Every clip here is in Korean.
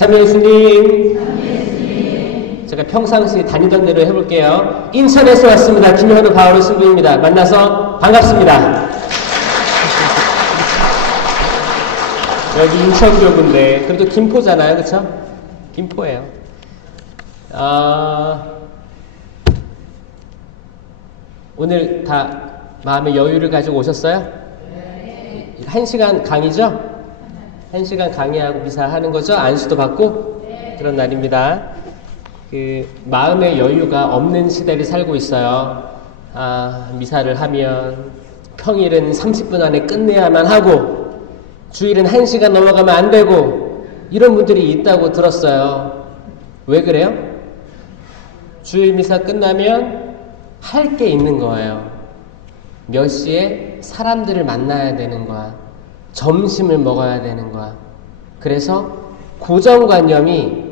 참 예수님. 제가 평상시 다니던 대로 해볼게요. 인천에서 왔습니다. 김현우 바오로 신부입니다. 만나서 반갑습니다. 여기 인천교구인데 그래도 김포잖아요, 그쵸? 김포예요. 오늘 다 마음의 여유를 가지고 오셨어요? 1시간 강의죠? 1시간 강의하고 미사하는 거죠? 안수도 받고? 그런 날입니다. 마음의 여유가 없는 시대를 살고 있어요. 미사를 하면 평일은 30분 안에 끝내야만 하고 주일은 1시간 넘어가면 안 되고 이런 분들이 있다고 들었어요. 왜 그래요? 주일 미사 끝나면 할 게 있는 거예요. 몇 시에 사람들을 만나야 되는 거야. 점심을 먹어야 되는 거야. 그래서 고정관념이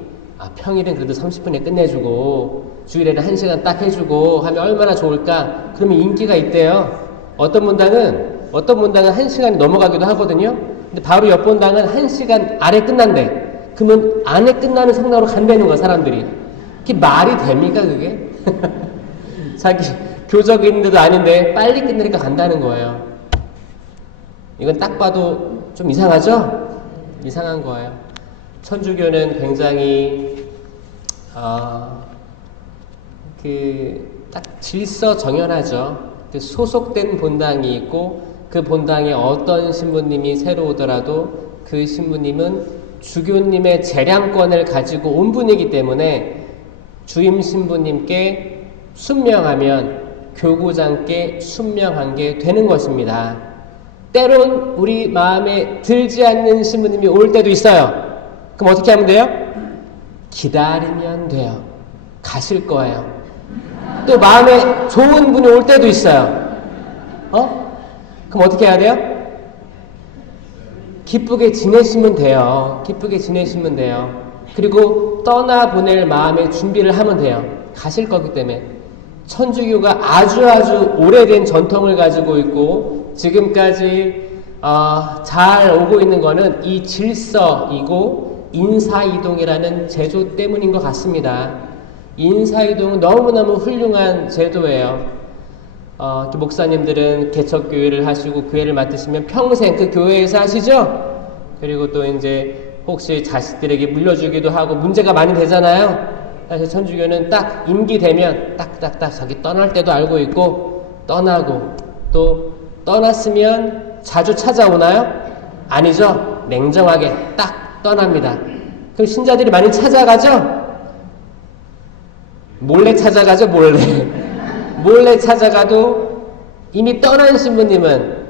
평일엔 그래도 30분에 끝내주고 주일에는 1시간 딱 해주고 하면 얼마나 좋을까? 그러면 인기가 있대요. 어떤 문당은 1시간이 넘어가기도 하거든요. 근데 바로 옆 본당은 1시간 안에 끝난대. 그러면 안에 끝나는 성당으로 간다는 거야, 사람들이. 그게 말이 됩니까, 그게? 자기 교적 있는데도 아닌데 빨리 끝내니까 간다는 거예요. 이건 딱 봐도 좀 이상하죠? 이상한 거예요. 천주교는 굉장히 딱 질서정연하죠. 소속된 본당이 있고 그 본당에 어떤 신부님이 새로 오더라도 그 신부님은 주교님의 재량권을 가지고 온 분이기 때문에 주임 신부님께 순명하면 교구장께 순명한 게 되는 것입니다. 때론 우리 마음에 들지 않는 신부님이 올 때도 있어요. 그럼 어떻게 하면 돼요? 기다리면 돼요. 가실 거예요. 또 마음에 좋은 분이 올 때도 있어요. 그럼 어떻게 해야 돼요? 기쁘게 지내시면 돼요. 기쁘게 지내시면 돼요. 그리고 떠나보낼 마음의 준비를 하면 돼요. 가실 거기 때문에. 천주교가 아주 오래된 전통을 가지고 있고 지금까지 잘 오고 있는 거는 이 질서이고 인사이동이라는 제도 때문인 것 같습니다. 인사이동은 너무너무 훌륭한 제도예요. 목사님들은 개척교회를 하시고 교회를 맡으시면 평생 그 교회에서 하시죠? 그리고 또 이제 혹시 자식들에게 물려주기도 하고 문제가 많이 되잖아요. 그래서 천주교는 딱 임기 되면 딱딱딱 자기 떠날 때도 알고 있고 떠나고 또 떠났으면 자주 찾아오나요? 아니죠. 냉정하게 딱 떠납니다. 그럼 신자들이 많이 찾아가죠? 몰래 찾아가죠. 몰래 찾아가도 이미 떠난 신부님은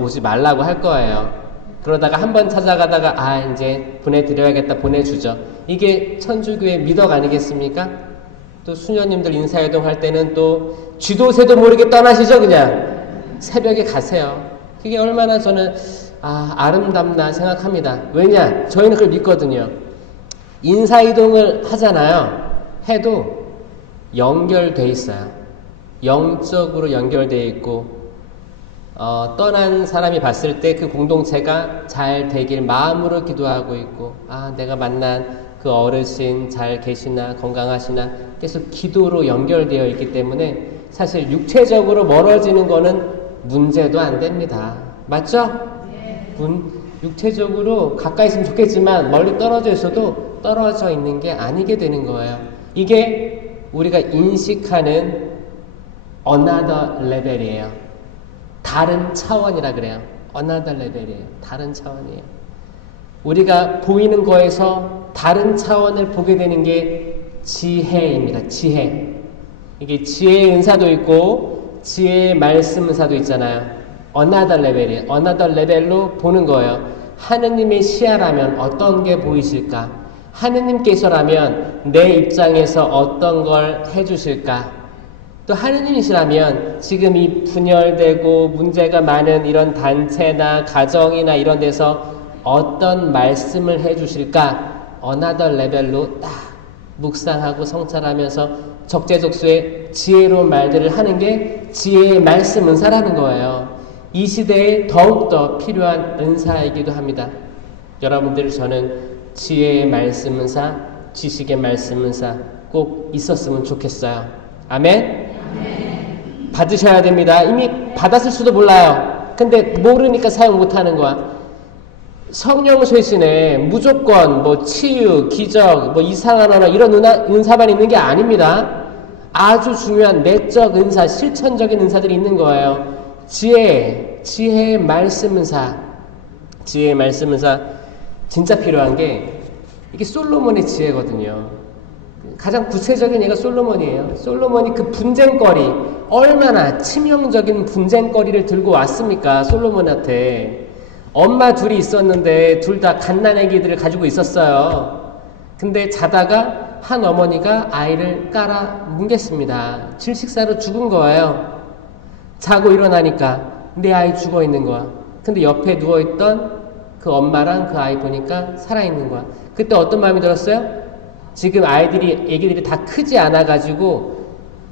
오지 말라고 할 거예요. 그러다가 한번 찾아가다가 이제 보내드려야겠다 보내주죠. 이게 천주교의 미덕 아니겠습니까? 또 수녀님들 인사이동 할 때는 또 쥐도 새도 모르게 떠나시죠. 그냥 새벽에 가세요. 그게 얼마나 저는 아름답나 생각합니다. 왜냐? 저희는 그걸 믿거든요. 인사이동을 하잖아요. 해도 연결돼 있어요. 영적으로 연결돼 있고 떠난 사람이 봤을 때 그 공동체가 잘 되길 마음으로 기도하고 있고 내가 만난 그 어르신 잘 계시나 건강하시나 계속 기도로 연결되어 있기 때문에 사실 육체적으로 멀어지는 거는 문제도 안 됩니다. 맞죠? 네. 육체적으로 가까이 있으면 좋겠지만 멀리 떨어져 있어도 떨어져 있는 게 아니게 되는 거예요. 이게 우리가 인식하는 another 레벨이에요. 다른 차원이라 그래요. another 레벨이에요. 다른 차원이에요. 우리가 보이는 거에서 다른 차원을 보게 되는 게 지혜입니다. 지혜. 이게 지혜의 은사도 있고 지혜의 말씀 은사도 있잖아요. another 레벨이에요. another 레벨로 보는 거예요. 하느님의 시야라면 어떤 게 보이실까? 하느님께서라면 내 입장에서 어떤 걸 해주실까? 또 하느님이시라면 지금 이 분열되고 문제가 많은 이런 단체나 가정이나 이런 데서 어떤 말씀을 해주실까? another 레벨로 딱 묵상하고 성찰하면서 적재적소에 지혜로운 말들을 하는 게 지혜의 말씀 은사라는 거예요. 이 시대에 더욱더 필요한 은사이기도 합니다. 여러분들 저는 지혜의 말씀은사, 지식의 말씀은사 꼭 있었으면 좋겠어요. 아멘? 받으셔야 됩니다. 이미 받았을 수도 몰라요. 근데 모르니까 사용 못하는 거야. 성령 쇄신에 무조건 뭐 치유, 기적, 뭐 이상한 언어 이런 은사만 있는 게 아닙니다. 아주 중요한 내적 은사, 실천적인 은사들이 있는 거예요. 지혜의 말씀 은사, 지혜의 말씀 은사 진짜 필요한 게 이게 솔로몬의 지혜거든요. 가장 구체적인 예가 솔로몬이에요. 솔로몬이 그 분쟁거리, 얼마나 치명적인 분쟁거리를 들고 왔습니까? 솔로몬한테. 엄마 둘이 있었는데 둘 다 갓난아기들을 가지고 있었어요. 근데 자다가 한 어머니가 아이를 깔아 뭉갰습니다. 질식사로 죽은 거예요. 자고 일어나니까 내 아이 죽어 있는 거야. 근데 옆에 누워있던 그 엄마랑 그 아이 보니까 살아있는 거야. 그때 어떤 마음이 들었어요? 지금 애기들이 다 크지 않아가지고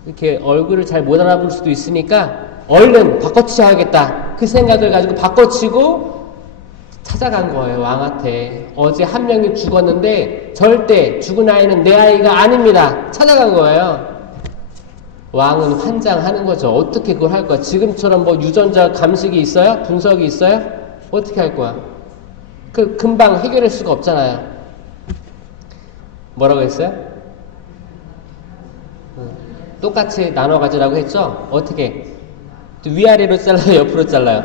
이렇게 얼굴을 잘 못 알아볼 수도 있으니까 얼른 바꿔치워야겠다. 그 생각을 가지고 바꿔치고 찾아간 거예요. 왕한테. 어제 한 명이 죽었는데 절대 죽은 아이는 내 아이가 아닙니다. 찾아간 거예요. 왕은 환장하는 거죠. 어떻게 그걸 할 거야? 지금처럼 뭐 유전자 감식이 있어요? 분석이 있어요? 어떻게 할 거야? 그 금방 해결할 수가 없잖아요. 뭐라고 했어요? 똑같이 나눠 가지라고 했죠? 어떻게? 위아래로 잘라요? 옆으로 잘라요?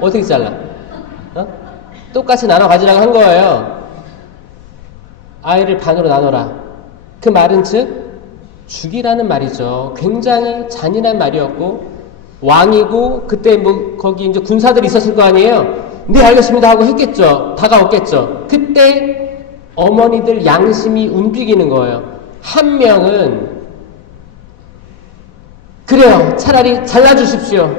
어떻게 잘라? 똑같이 나눠 가지라고 한 거예요. 아이를 반으로 나눠라. 그 말은 즉 죽이라는 말이죠. 굉장히 잔인한 말이었고 왕이고 그때 뭐 거기 이제 군사들이 있었을 거 아니에요. 네 알겠습니다 하고 했겠죠. 다가왔겠죠. 그때 어머니들 양심이 움직이는 거예요. 한 명은 그래요. 차라리 잘라주십시오.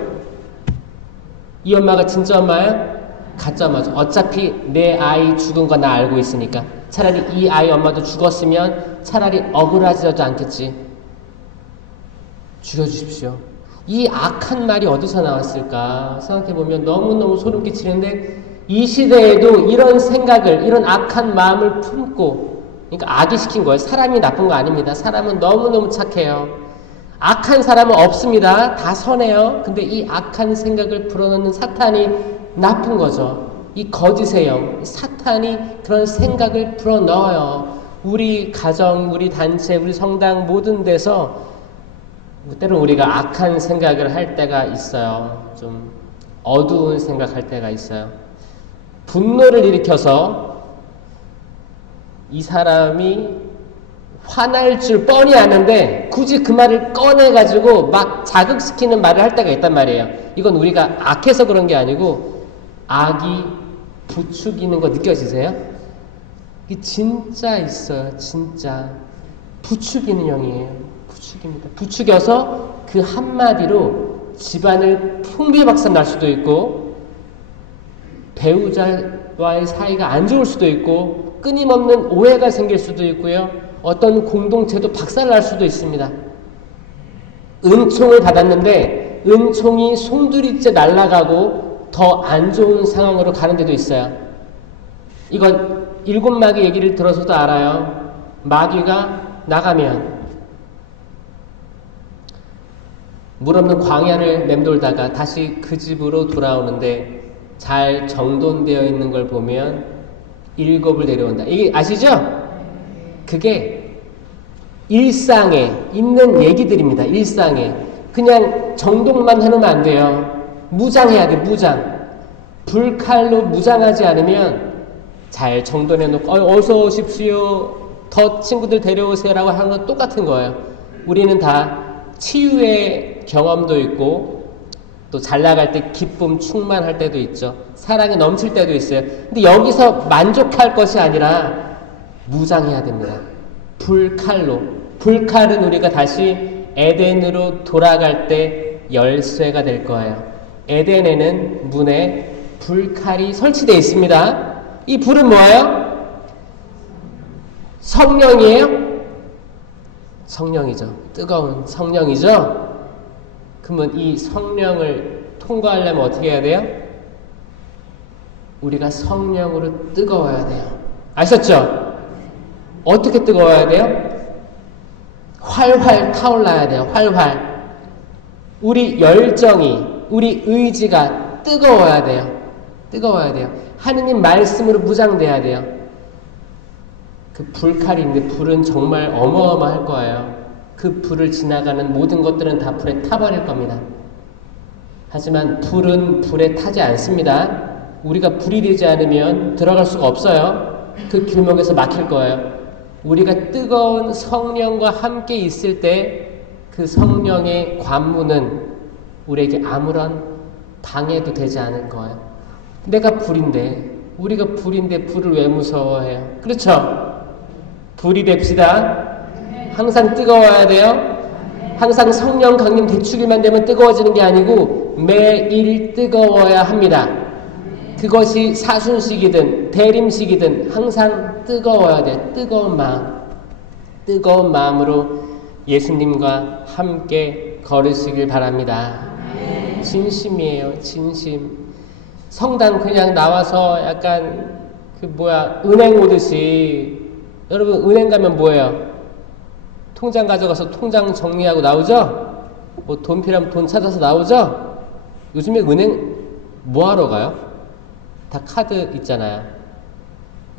이 엄마가 진짜 엄마야? 가짜 엄마죠. 어차피 내 아이 죽은 거 나 알고 있으니까 차라리 이 아이 엄마도 죽었으면 차라리 억울하지도 않겠지. 죽여주십시오. 이 악한 말이 어디서 나왔을까 생각해보면 너무너무 소름 끼치는데 이 시대에도 이런 생각을, 이런 악한 마음을 품고, 그러니까 악이시킨 거예요. 사람이 나쁜 거 아닙니다. 사람은 너무너무 착해요. 악한 사람은 없습니다. 다 선해요. 근데 이 악한 생각을 불어넣는 사탄이 나쁜 거죠. 이 거짓의 영, 사탄이 그런 생각을 불어넣어요. 우리 가정, 우리 단체, 우리 성당 모든 데서 때로는 우리가 악한 생각을 할 때가 있어요. 좀 어두운 생각할 때가 있어요. 분노를 일으켜서 이 사람이 화날 줄 뻔히 아는데 굳이 그 말을 꺼내가지고 막 자극시키는 말을 할 때가 있단 말이에요. 이건 우리가 악해서 그런 게 아니고 악이 부추기는 거 느껴지세요? 이게 진짜 있어요. 진짜 부추기는 영이에요. 부추깁니다. 부추겨서 그 한마디로 집안을 풍비박산 날 수도 있고 배우자와의 사이가 안 좋을 수도 있고 끊임없는 오해가 생길 수도 있고요. 어떤 공동체도 박살날 수도 있습니다. 은총을 받았는데 은총이 송두리째 날아가고 더 안 좋은 상황으로 가는 데도 있어요. 이건 일곱 마귀 얘기를 들어서도 알아요. 마귀가 나가면 물 없는 광야를 맴돌다가 다시 그 집으로 돌아오는데 잘 정돈되어 있는 걸 보면 7을 데려온다. 이게 아시죠? 그게 일상에 있는 얘기들입니다. 일상에. 그냥 정돈만 해놓으면 안 돼요. 무장해야 돼. 무장. 불칼로 무장하지 않으면 잘 정돈해놓고 어서 오십시오. 더 친구들 데려오세요라고 하는 건 똑같은 거예요. 우리는 다 치유의 경험도 있고 또 잘 나갈 때 기쁨 충만할 때도 있죠. 사랑이 넘칠 때도 있어요. 근데 여기서 만족할 것이 아니라 무장해야 됩니다. 불칼로. 불칼은 우리가 다시 에덴으로 돌아갈 때 열쇠가 될 거예요. 에덴에는 문에 불칼이 설치되어 있습니다. 이 불은 뭐예요? 성령이에요? 성령이죠. 뜨거운 성령이죠? 그러면 이 성령을 통과하려면 어떻게 해야 돼요? 우리가 성령으로 뜨거워야 돼요. 아셨죠? 어떻게 뜨거워야 돼요? 활활 타올라야 돼요. 활활. 우리 열정이, 우리 의지가 뜨거워야 돼요. 뜨거워야 돼요. 하느님 말씀으로 무장돼야 돼요. 그 불칼이 있는데 불은 정말 어마어마할 거예요. 그 불을 지나가는 모든 것들은 다 불에 타버릴 겁니다. 하지만 불은 불에 타지 않습니다. 우리가 불이 되지 않으면 들어갈 수가 없어요. 그 길목에서 막힐 거예요. 우리가 뜨거운 성령과 함께 있을 때 그 성령의 관문은 우리에게 아무런 방해도 되지 않을 거예요. 내가 불인데, 우리가 불인데 불을 왜 무서워해요? 그렇죠? 불이 됩시다. 항상 뜨거워야 돼요. 항상 성령 강림 되추기만 되면 뜨거워지는 게 아니고 매일 뜨거워야 합니다. 그것이 사순식이든 대림식이든 항상 뜨거워야 돼요. 뜨거운 마음. 뜨거운 마음으로 예수님과 함께 걸으시길 바랍니다. 진심이에요. 진심. 성당 그냥 나와서 약간 은행 오듯이, 여러분 은행 가면 뭐예요? 통장 가져가서 통장 정리하고 나오죠? 뭐 돈 필요하면 돈 찾아서 나오죠? 요즘에 은행 뭐하러 가요? 다 카드 있잖아요.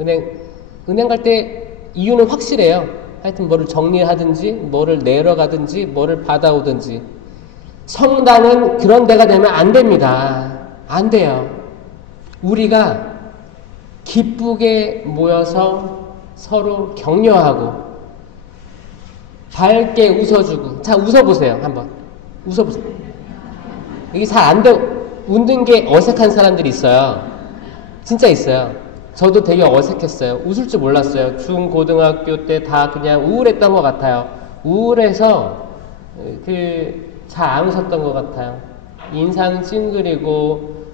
은행 갈 때 이유는 확실해요. 하여튼 뭐를 정리하든지 뭐를 내러 가든지 뭐를 받아오든지. 성당은 그런 데가 되면 안 됩니다. 안 돼요. 우리가 기쁘게 모여서 서로 격려하고 밝게 웃어주고. 자, 웃어보세요. 한번 웃어보세요. 이게 잘 안 돼. 웃는 게 어색한 사람들이 있어요. 진짜 있어요. 저도 되게 어색했어요. 웃을 줄 몰랐어요. 중고등학교 때 다 그냥 우울했던 것 같아요. 우울해서 잘 안 웃었던 것 같아요. 인상 찡그리고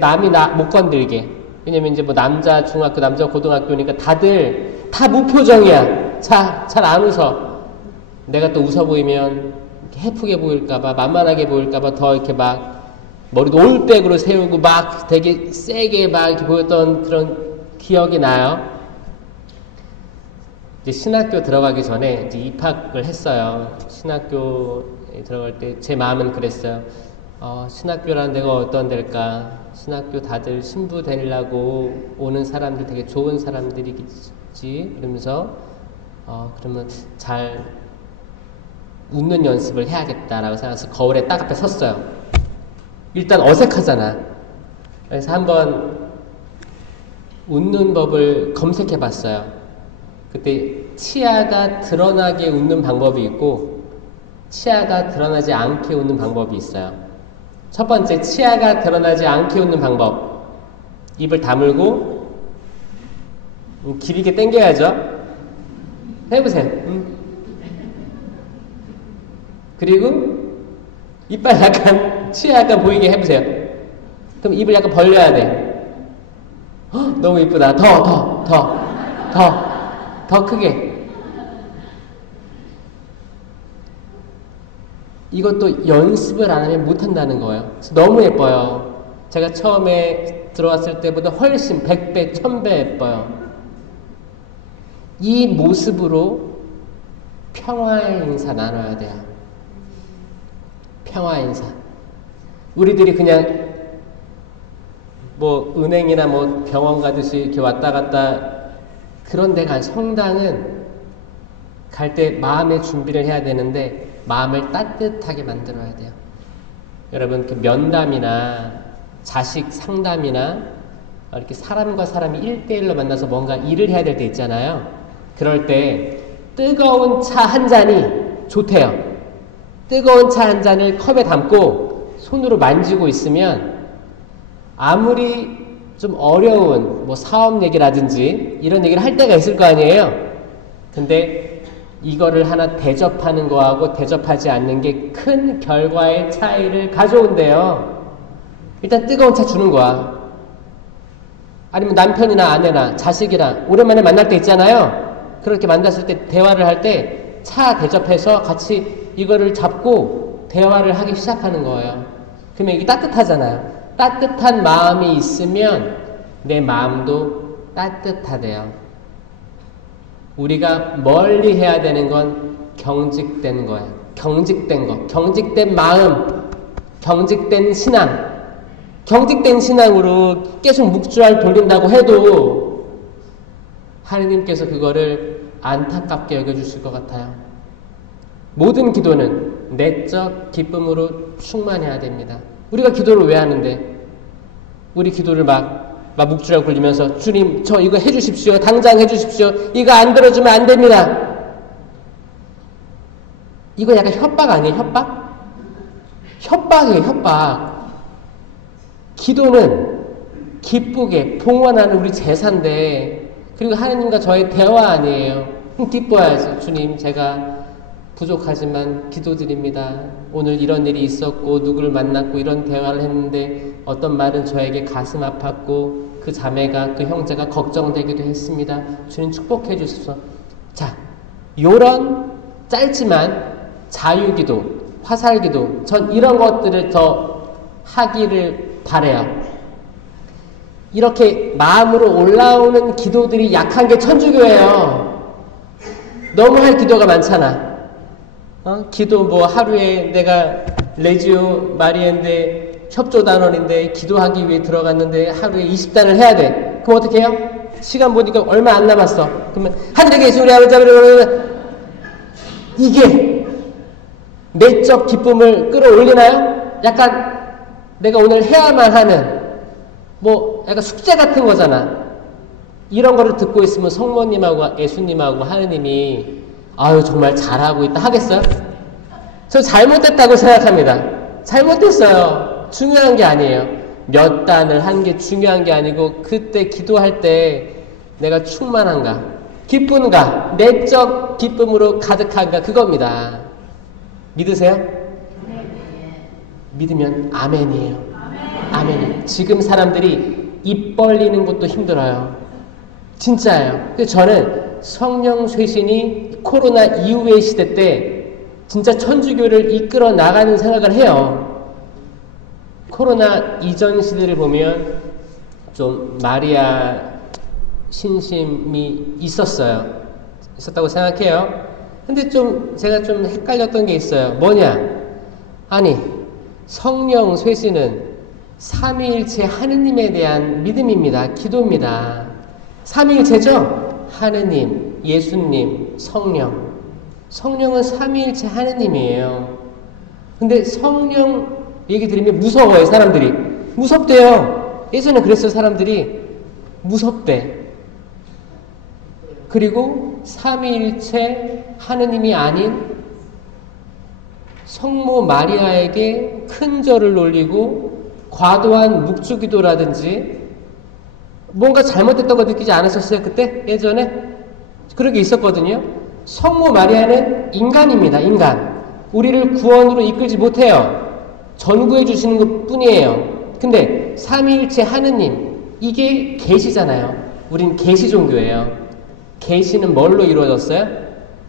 남이 나 못 건들게. 왜냐면 이제 뭐 남자 중학교, 남자 고등학교니까 다들 다 무표정이야. 잘 안 웃어. 내가 또 웃어 보이면 해프게 보일까봐, 만만하게 보일까봐 더 이렇게 막 머리도 올백으로 세우고 막 되게 세게 막 이렇게 보였던 그런 기억이 나요. 이제 신학교 들어가기 전에 이제 입학을 했어요. 신학교에 들어갈 때 제 마음은 그랬어요. 신학교라는 데가 어떤 데일까? 신학교 다들 신부 되려고 오는 사람들 되게 좋은 사람들이겠지. 이러면서 그러면 잘 웃는 연습을 해야겠다라고 생각해서 거울에 딱 앞에 섰어요. 일단 어색하잖아. 그래서 한번 웃는 법을 검색해 봤어요. 그때 치아가 드러나게 웃는 방법이 있고 치아가 드러나지 않게 웃는 방법이 있어요. 첫 번째, 치아가 드러나지 않게 웃는 방법. 입을 다물고 길게 당겨야죠. 해보세요. 그리고 이빨 약간 치아 약간 보이게 해보세요. 그럼 입을 약간 벌려야 돼. 너무 이쁘다. 더 크게. 이것도 연습을 안 하면 못한다는 거예요. 너무 예뻐요. 제가 처음에 들어왔을 때보다 훨씬 100배, 1000배 예뻐요. 이 모습으로 평화의 인사 나눠야 돼요. 평화 인사. 우리들이 그냥 뭐 은행이나 뭐 병원 가듯이 이렇게 왔다 갔다 그런 데가 아니라 성당은 갈 때 마음의 준비를 해야 되는데 마음을 따뜻하게 만들어야 돼요. 여러분 그 면담이나 자식 상담이나 이렇게 사람과 사람이 1대1로 만나서 뭔가 일을 해야 될 때 있잖아요. 그럴 때 뜨거운 차 한 잔이 좋대요. 뜨거운 차 한 잔을 컵에 담고 손으로 만지고 있으면 아무리 좀 어려운 뭐 사업 얘기라든지 이런 얘기를 할 때가 있을 거 아니에요. 근데 이거를 하나 대접하는 거하고 대접하지 않는 게 큰 결과의 차이를 가져온대요. 일단 뜨거운 차 주는 거야. 아니면 남편이나 아내나 자식이랑 오랜만에 만날 때 있잖아요. 그렇게 만났을 때 대화를 할 때 차 대접해서 같이 이거를 잡고 대화를 하기 시작하는 거예요. 그러면 이게 따뜻하잖아요. 따뜻한 마음이 있으면 내 마음도 따뜻하대요. 우리가 멀리 해야 되는 건 경직된 거예요. 경직된 거. 경직된 마음. 경직된 신앙. 경직된 신앙으로 계속 묵주알 돌린다고 해도 하느님께서 그거를 안타깝게 여겨주실 것 같아요. 모든 기도는 내적 기쁨으로 충만해야 됩니다. 우리가 기도를 왜 하는데? 우리 기도를 막 묵주알 굴리면서 주님 저 이거 해주십시오. 당장 해주십시오. 이거 안 들어주면 안 됩니다. 이거 약간 협박 아니에요? 협박? 협박이에요. 협박. 기도는 기쁘게 봉헌하는 우리 제사인데, 그리고 하나님과 저의 대화 아니에요. 기뻐야죠. 주님 제가 부족하지만 기도드립니다. 오늘 이런 일이 있었고 누구를 만났고 이런 대화를 했는데 어떤 말은 저에게 가슴 아팠고 그 자매가 그 형제가 걱정되기도 했습니다. 주님 축복해 주십시오. 자, 요런 짧지만 자유기도, 화살기도, 전 이런 것들을 더 하기를 바라요. 이렇게 마음으로 올라오는 기도들이 약한 게 천주교예요. 너무 할 기도가 많잖아. 기도 뭐 하루에 내가 레지오 마리엔데 협조단원인데 기도하기 위해 들어갔는데 하루에 20단을 해야 돼. 그럼 어떻게 해요? 시간 보니까 얼마 안 남았어. 그러면 하늘에 계신 우리 아버지 이게 내적 기쁨을 끌어올리나요? 약간 내가 오늘 해야만 하는 뭐 약간 숙제 같은 거잖아. 이런 거를 듣고 있으면 성모님하고 예수님하고 하느님이 아유 정말 잘하고 있다 하겠어요? 저 잘못됐다고 생각합니다. 잘못됐어요. 중요한 게 아니에요. 몇 단을 한 게 중요한 게 아니고 그때 기도할 때 내가 충만한가, 기쁜가, 내적 기쁨으로 가득한가, 그겁니다. 믿으세요? 믿으면 아멘이에요. 아멘. 지금 사람들이 입 벌리는 것도 힘들어요. 진짜예요. 그래서 저는 성령 쇄신이 코로나 이후의 시대 때 진짜 천주교를 이끌어 나가는 생각을 해요. 코로나 이전 시대를 보면 좀 마리아 신심이 있었다고 생각해요. 근데 제가 좀 헷갈렸던 게 있어요. 뭐냐? 아니, 성령 쇄신은 삼위일체 하느님에 대한 믿음입니다. 기도입니다. 삼위일체죠? 하느님, 예수님, 성령. 성령은 삼위일체 하느님이에요. 근데 성령 얘기 들으면 무서워요, 사람들이. 무섭대요. 예전에 그랬어요, 사람들이. 무섭대. 그리고 삼위일체 하느님이 아닌 성모 마리아에게 큰 절을 올리고 과도한 묵주기도라든지 뭔가 잘못됐던 거 느끼지 않으셨어요? 그때? 예전에? 그런 게 있었거든요. 성모 마리아는 인간입니다. 인간. 우리를 구원으로 이끌지 못해요. 전구해 주시는 것 뿐이에요. 근데 삼위일체 하느님, 이게 계시잖아요. 우린 계시 종교예요. 계시는 뭘로 이루어졌어요?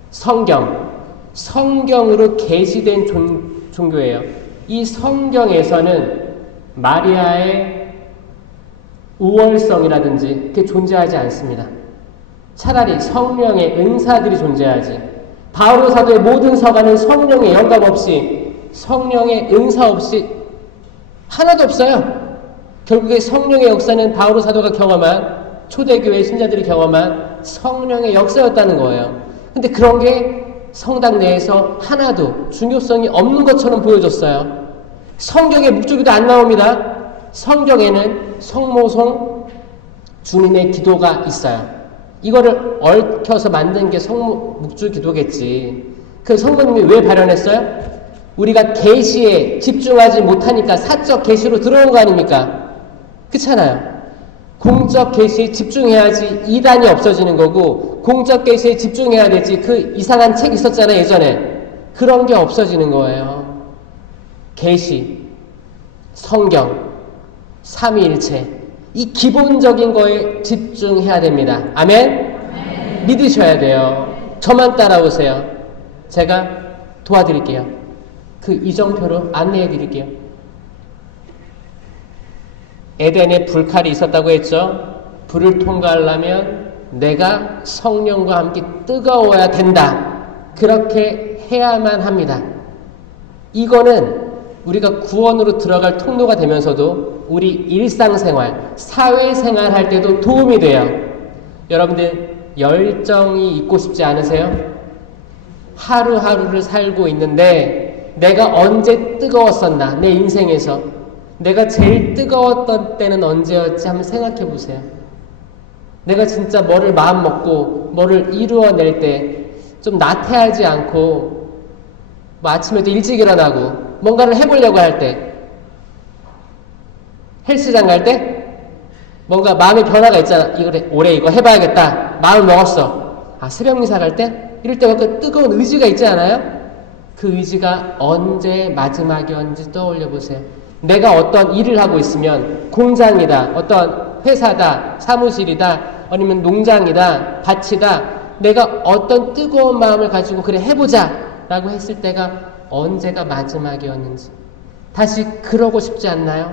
성경. 성경으로 계시된 종교예요. 이 성경에서는 마리아의 우월성이라든지 그게 존재하지 않습니다. 차라리 성령의 은사들이 존재하지. 바오로 사도의 모든 서가는 성령의 영감 없이, 성령의 은사 없이 하나도 없어요. 결국에 성령의 역사는 바오로 사도가 경험한, 초대교회 신자들이 경험한 성령의 역사였다는 거예요. 근데 그런 게 성당 내에서 하나도 중요성이 없는 것처럼 보여졌어요. 성경에 묵주기도 안 나옵니다. 성경에는 성모송 주님의 기도가 있어요. 이거를 얽혀서 만든 게 묵주기도겠지. 그 성모님이 왜 발현했어요? 우리가 계시에 집중하지 못하니까 사적 계시로 들어온 거 아닙니까? 그렇잖아요. 공적 계시에 집중해야지 이단이 없어지는 거고, 공적 계시에 집중해야 되지. 그 이상한 책 있었잖아요, 예전에. 그런 게 없어지는 거예요. 계시, 성경, 삼위일체, 이 기본적인 거에 집중해야 됩니다. 아멘? 믿으셔야 돼요. 저만 따라오세요. 제가 도와드릴게요. 그 이정표로 안내해 드릴게요. 에덴에 불칼이 있었다고 했죠. 불을 통과하려면 내가 성령과 함께 뜨거워야 된다. 그렇게 해야만 합니다. 이거는 우리가 구원으로 들어갈 통로가 되면서도 우리 일상생활, 사회생활 할 때도 도움이 돼요. 여러분들 열정이 있고 싶지 않으세요? 하루하루를 살고 있는데 내가 언제 뜨거웠었나? 내 인생에서 내가 제일 뜨거웠던 때는 언제였지? 한번 생각해 보세요. 내가 진짜 뭐를 마음 먹고 뭐를 이루어낼 때 좀 나태하지 않고 뭐 아침에도 일찍 일어나고 뭔가를 해보려고 할 때, 헬스장 갈 때 뭔가 마음의 변화가 있잖아. 올해 이거 해봐야겠다. 마음을 먹었어. 새벽 미사 갈 때 이럴 때 그 뜨거운 의지가 있지 않아요? 그 의지가 언제 마지막이었는지 떠올려 보세요. 내가 어떤 일을 하고 있으면 공장이다, 어떤 회사다, 사무실이다, 아니면 농장이다, 밭이다. 내가 어떤 뜨거운 마음을 가지고 그래 해보자 라고 했을 때가 언제가 마지막이었는지 다시 그러고 싶지 않나요?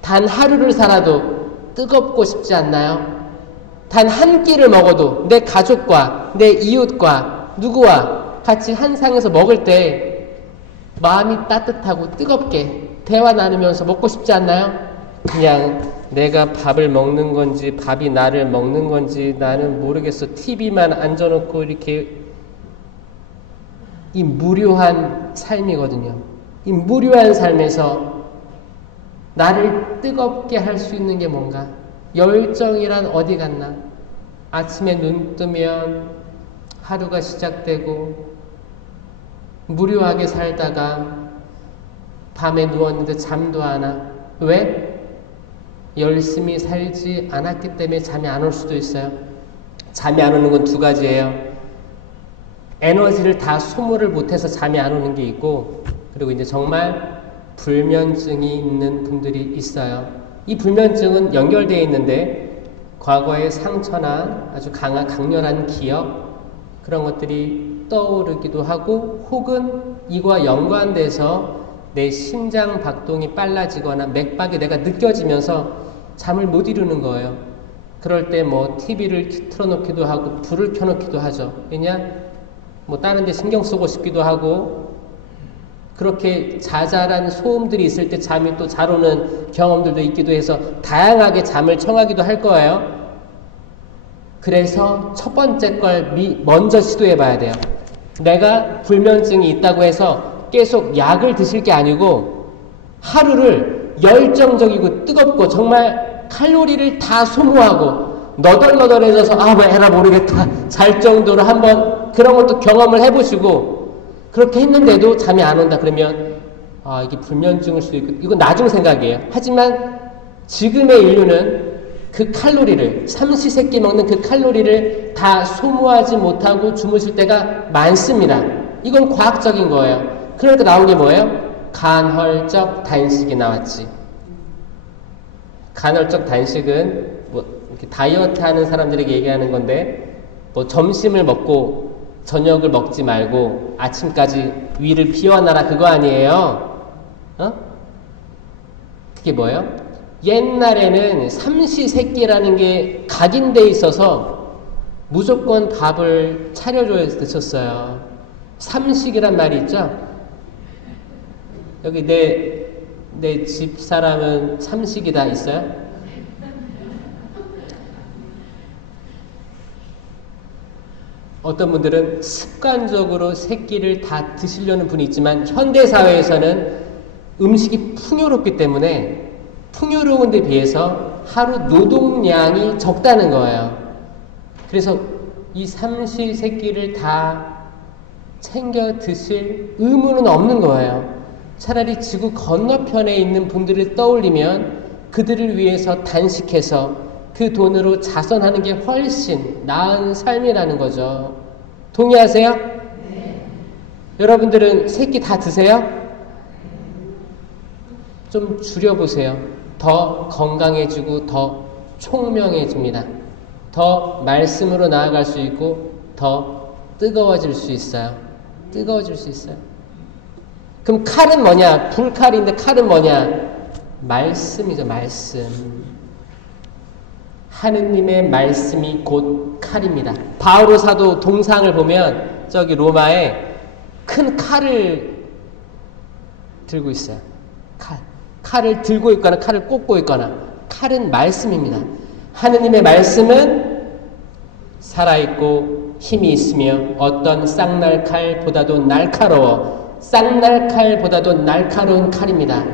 단 하루를 살아도 뜨겁고 싶지 않나요? 단 한 끼를 먹어도 내 가족과 내 이웃과 누구와 같이 한 상에서 먹을 때 마음이 따뜻하고 뜨겁게 대화 나누면서 먹고 싶지 않나요? 그냥 내가 밥을 먹는 건지 밥이 나를 먹는 건지 나는 모르겠어. TV만 앉아놓고 이렇게 이 무료한 삶이거든요. 이 무료한 삶에서 나를 뜨겁게 할 수 있는 게 뭔가? 열정이란 어디 갔나? 아침에 눈 뜨면 하루가 시작되고 무료하게 살다가 밤에 누웠는데 잠도 안 와. 왜? 열심히 살지 않았기 때문에 잠이 안 올 수도 있어요. 잠이 안 오는 건 두 가지예요. 에너지를 다 소모를 못해서 잠이 안 오는 게 있고, 그리고 이제 정말 불면증이 있는 분들이 있어요. 이 불면증은 연결되어 있는데 과거의 상처나 아주 강렬한 기억, 그런 것들이 떠오르기도 하고, 혹은 이와 연관돼서 내 심장 박동이 빨라지거나 맥박이 내가 느껴지면서 잠을 못 이루는 거예요. 그럴 때 뭐 TV를 틀어놓기도 하고 불을 켜놓기도 하죠. 왜냐? 뭐 다른 데 신경 쓰고 싶기도 하고, 그렇게 자잘한 소음들이 있을 때 잠이 또 잘 오는 경험들도 있기도 해서 다양하게 잠을 청하기도 할 거예요. 그래서 첫 번째 걸 먼저 시도해 봐야 돼요. 내가 불면증이 있다고 해서 계속 약을 드실 게 아니고 하루를 열정적이고 뜨겁고 정말 칼로리를 다 소모하고 너덜너덜해져서 뭐 에라 모르겠다 잘 정도로 한번 그런 것도 경험을 해보시고, 그렇게 했는데도 잠이 안 온다 그러면 이게 불면증일 수도 있고, 이건 나중 생각이에요. 하지만 지금의 인류는 그 칼로리를, 삼시세끼 먹는 그 칼로리를 다 소모하지 못하고 주무실 때가 많습니다. 이건 과학적인 거예요. 그러니까 나온 게 뭐예요? 간헐적 단식이 나왔지. 간헐적 단식은 뭐 이렇게 다이어트 하는 사람들에게 얘기하는 건데, 뭐 점심을 먹고 저녁을 먹지 말고 아침까지 위를 비워놔라 그거 아니에요? 그게 뭐예요? 옛날에는 삼시세끼라는 게 각인돼 있어서 무조건 밥을 차려줘야 드셨어요. 삼식이란 말이 있죠? 여기 내 집 사람은 삼식이다 있어요? 어떤 분들은 습관적으로 세 끼를 다 드시려는 분이 있지만, 현대사회에서는 음식이 풍요롭기 때문에 풍요로운 데 비해서 하루 노동량이 적다는 거예요. 그래서 이 삼시세끼를 다 챙겨 드실 의무는 없는 거예요. 차라리 지구 건너편에 있는 분들을 떠올리면 그들을 위해서 단식해서 그 돈으로 자선하는 게 훨씬 나은 삶이라는 거죠. 동의하세요? 네. 여러분들은 세 끼 다 드세요? 좀 줄여보세요. 더 건강해지고 더 총명해집니다. 더 말씀으로 나아갈 수 있고 더 뜨거워질 수 있어요. 뜨거워질 수 있어요. 그럼 칼은 뭐냐? 불칼인데 칼은 뭐냐? 말씀이죠. 말씀. 하느님의 말씀이 곧 칼입니다. 바오로 사도 동상을 보면 저기 로마에 큰 칼을 들고 있어요. 칼을 들고 있거나 칼을 꽂고 있거나 칼은 말씀입니다. 하느님의 말씀은 살아있고 힘이 있으며 어떤 쌍날칼보다도 날카로워 쌍날칼보다도 날카로운 칼입니다.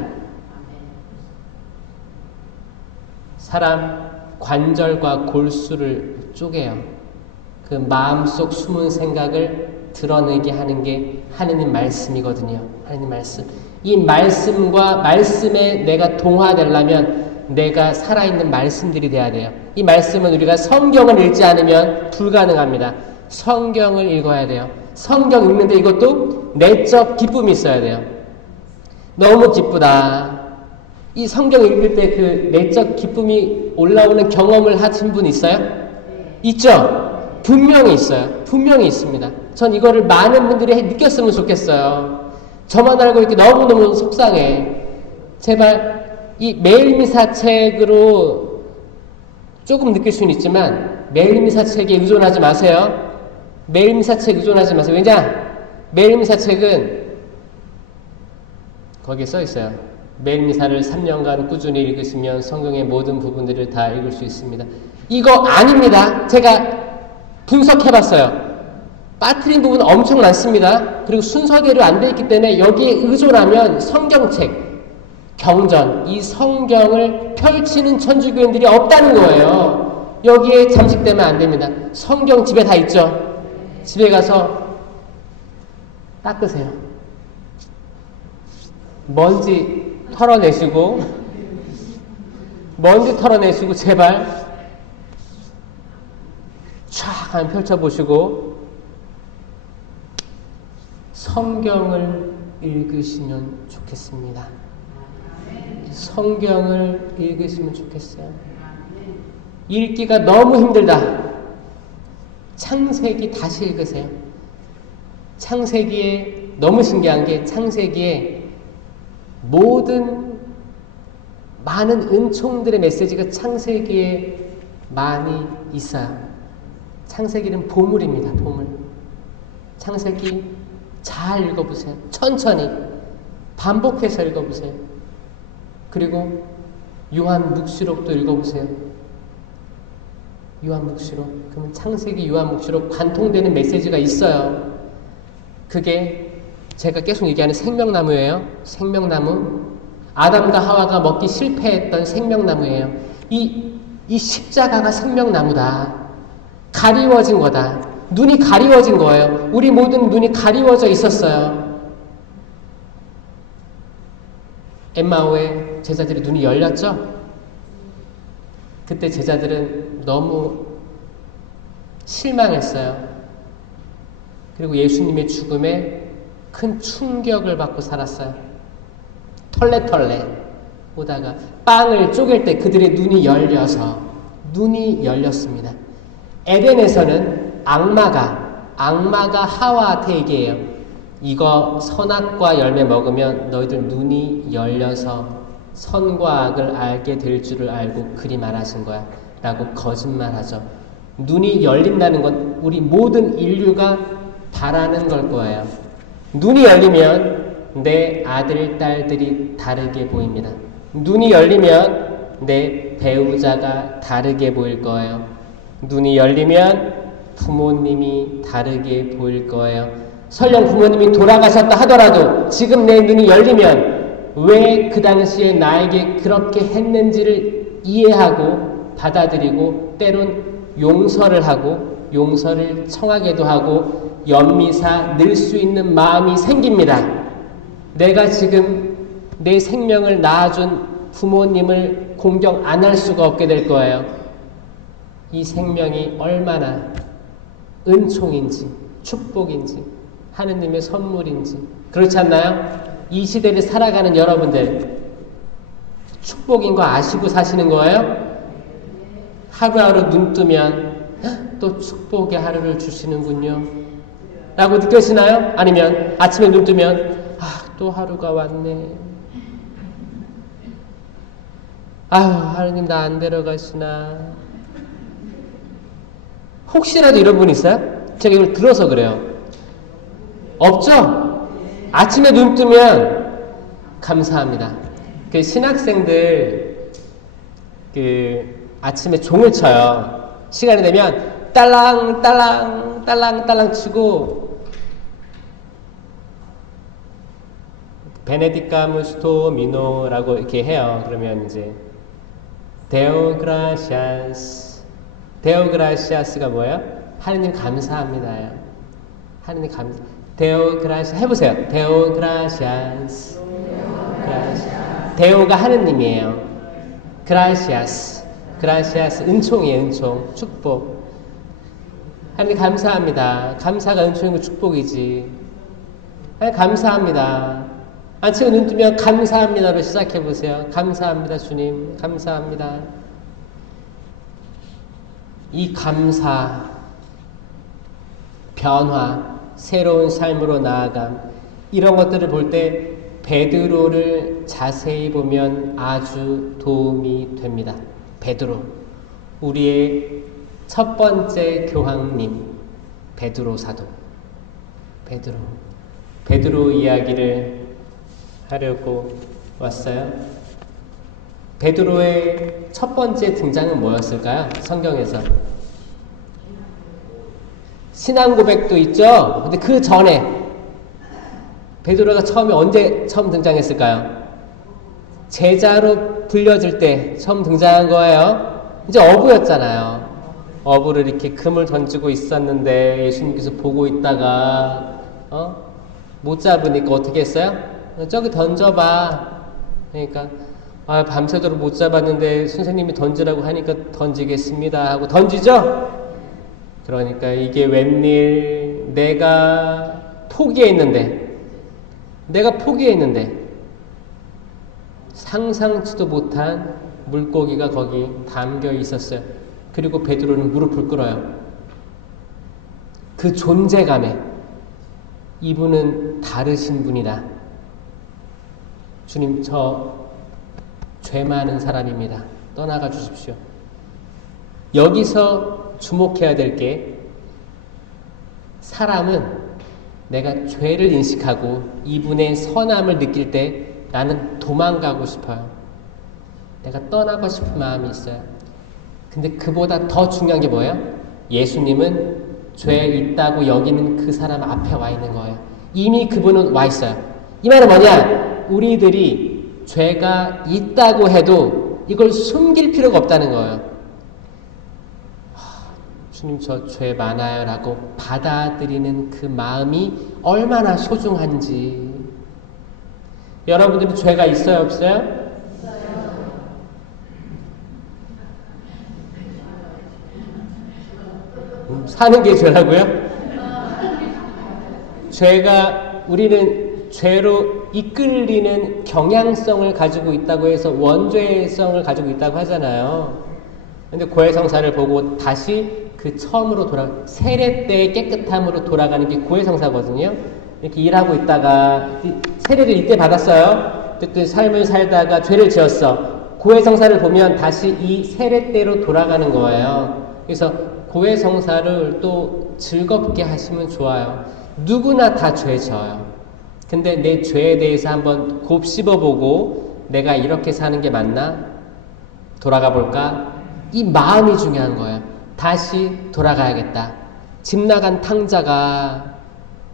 사람 관절과 골수를 쪼개요. 그 마음속 숨은 생각을 드러내게 하는 게 하느님 말씀이거든요. 하느님 말씀. 이 말씀과 말씀에 내가 동화되려면 내가 살아있는 말씀들이 돼야 돼요. 이 말씀은 우리가 성경을 읽지 않으면 불가능합니다. 성경을 읽어야 돼요. 성경 읽는데 이것도 내적 기쁨이 있어야 돼요. 너무 기쁘다. 이 성경 읽을 때 그 내적 기쁨이 올라오는 경험을 하신 분 있어요? 있죠? 분명히 있어요. 분명히 있습니다. 전 이거를 많은 분들이 느꼈으면 좋겠어요. 저만 알고 이렇게 너무너무 속상해. 제발 이 매일미사책으로 조금 느낄 수는 있지만 매일미사책에 의존하지 마세요. 매일미사책 의존하지 마세요. 왜냐? 매일미사책은 거기에 써 있어요. 매일미사를 3년간 꾸준히 읽으시면 성경의 모든 부분들을 다 읽을 수 있습니다. 이거 아닙니다. 제가 분석해봤어요. 빠뜨린 부분 엄청 많습니다. 그리고 순서대로 안 돼 있기 때문에 여기에 의존하면 성경책, 경전, 이 성경을 펼치는 천주교인들이 없다는 거예요. 여기에 잠식되면 안 됩니다. 성경 집에 다 있죠? 집에 가서 닦으세요. 먼지 털어내시고 제발 쫙 한번 펼쳐보시고 성경을 읽으시면 좋겠습니다. 성경을 읽으시면 좋겠어요. 읽기가 너무 힘들다. 창세기 다시 읽으세요. 창세기에 너무 신기한 게 창세기에 모든 많은 은총들의 메시지가 창세기에 많이 있어요. 창세기는 보물입니다. 보물. 창세기 잘 읽어보세요. 천천히 반복해서 읽어보세요. 그리고 요한묵시록도 읽어보세요. 요한묵시록. 그러면 창세기 요한묵시록 관통되는 메시지가 있어요. 그게 제가 계속 얘기하는 생명나무예요. 생명나무. 아담과 하와가 먹기 실패했던 생명나무예요. 이 십자가가 생명나무다. 가리워진 거다. 눈이 가리워진 거예요. 우리 모든 눈이 가리워져 있었어요. 엠마오의 제자들이 눈이 열렸죠? 그때 제자들은 너무 실망했어요. 그리고 예수님의 죽음에 큰 충격을 받고 살았어요. 털레털레 오다가 빵을 쪼갤 때 그들의 눈이 열렸습니다. 에덴에서는 악마가 하와한테 얘기해요. 이거 선악과 열매 먹으면 너희들 눈이 열려서 선과 악을 알게 될 줄을 알고 그리 말하신 거야 라고 거짓말하죠. 눈이 열린다는 건 우리 모든 인류가 바라는 걸 거예요. 눈이 열리면 내 아들, 딸들이 다르게 보입니다. 눈이 열리면 내 배우자가 다르게 보일 거예요. 눈이 열리면 부모님이 다르게 보일 거예요. 설령 부모님이 돌아가셨다 하더라도 지금 내 눈이 열리면 왜 그 당시에 나에게 그렇게 했는지를 이해하고 받아들이고 때론 용서를 하고 용서를 청하게도 하고 연미사 늘 수 있는 마음이 생깁니다. 내가 지금 내 생명을 낳아준 부모님을 공경 안 할 수가 없게 될 거예요. 이 생명이 얼마나 은총인지 축복인지 하느님의 선물인지 그렇지 않나요? 이 시대를 살아가는 여러분들 축복인 거 아시고 사시는 거예요? 하루하루 눈 뜨면 또 축복의 하루를 주시는군요 라고 느껴지나요? 아니면 아침에 눈 뜨면 또 하루가 왔네 아유, 하느님 나 안 데려가시나. 혹시라도 이런 분 있어요? 제가 이걸 들어서 그래요. 없죠? 아침에 눈 뜨면 감사합니다. 그 신학생들 아침에 종을 쳐요. 시간이 되면 딸랑 딸랑 딸랑 딸랑 치고 베네디카무스 도미노라고 이렇게 해요. 그러면 이제 데오 그라시아스. 데오 그라시아스가 뭐예요? 하느님 감사합니다요. 하느님 감사. 데오 그라시아스 해보세요. 데오 그라시아스. 데오가 하느님이에요. 그라시아스. 그라시아스 은총이에요. 은총. 축복. 하느님 감사합니다. 감사가 은총이고 축복이지. 하느님 감사합니다. 아침에 눈 뜨면 감사합니다로 시작해보세요. 감사합니다 주님. 감사합니다. 이 감사, 변화, 새로운 삶으로 나아감, 이런 것들을 볼 때 베드로를 자세히 보면 아주 도움이 됩니다. 베드로, 우리의 첫 번째 교황님 베드로 사도. 베드로 이야기를 하려고 왔어요. 베드로의 첫 번째 등장은 뭐였을까요? 성경에서 신앙 고백도 있죠. 근데 그 전에 베드로가 언제 처음 등장했을까요? 제자로 불려질 때 처음 등장한 거예요. 이제 어부였잖아요. 어부를 이렇게 금을 던지고 있었는데 예수님께서 보고 있다가 못 잡으니까 어떻게 했어요? 저기 던져봐. 그러니까 밤새도록 못 잡았는데 선생님이 던지라고 하니까 던지겠습니다 하고 던지죠? 그러니까 이게 웬일, 내가 포기했는데 상상치도 못한 물고기가 거기 담겨 있었어요. 그리고 베드로는 무릎을 꿇어요. 그 존재감에 이분은 다르신 분이다. 주님, 저 죄 많은 사람입니다. 떠나가 주십시오. 여기서 주목해야 될 게, 사람은 내가 죄를 인식하고 이분의 선함을 느낄 때 나는 도망가고 싶어요. 내가 떠나고 싶은 마음이 있어요. 근데 그보다 더 중요한 게 뭐예요? 예수님은 죄 있다고 여기는 그 사람 앞에 와 있는 거예요. 이미 그분은 와 있어요. 이 말은 뭐냐? 우리들이 죄가 있다고 해도 이걸 숨길 필요가 없다는 거예요. 주님, 저 죄 많아요 라고 받아들이는 그 마음이 얼마나 소중한지. 여러분들은 죄가 있어요, 없어요? 사는 게 죄라고요? 우리는 죄로 이끌리는 경향성을 가지고 있다고 해서 원죄성을 가지고 있다고 하잖아요. 근데 고해성사를 보고 다시 그 처음으로 세례 때의 깨끗함으로 돌아가는 게 고해성사거든요. 이렇게 일하고 있다가 세례를 이때 받았어요. 어쨌든 삶을 살다가 죄를 지었어. 고해성사를 보면 다시 이 세례 때로 돌아가는 거예요. 그래서 고해성사를 또 즐겁게 하시면 좋아요. 누구나 다 죄 져요. 근데 내 죄에 대해서 한번 곱씹어보고 내가 이렇게 사는 게 맞나? 돌아가 볼까? 이 마음이 중요한 거예요. 다시 돌아가야겠다. 집 나간 탕자가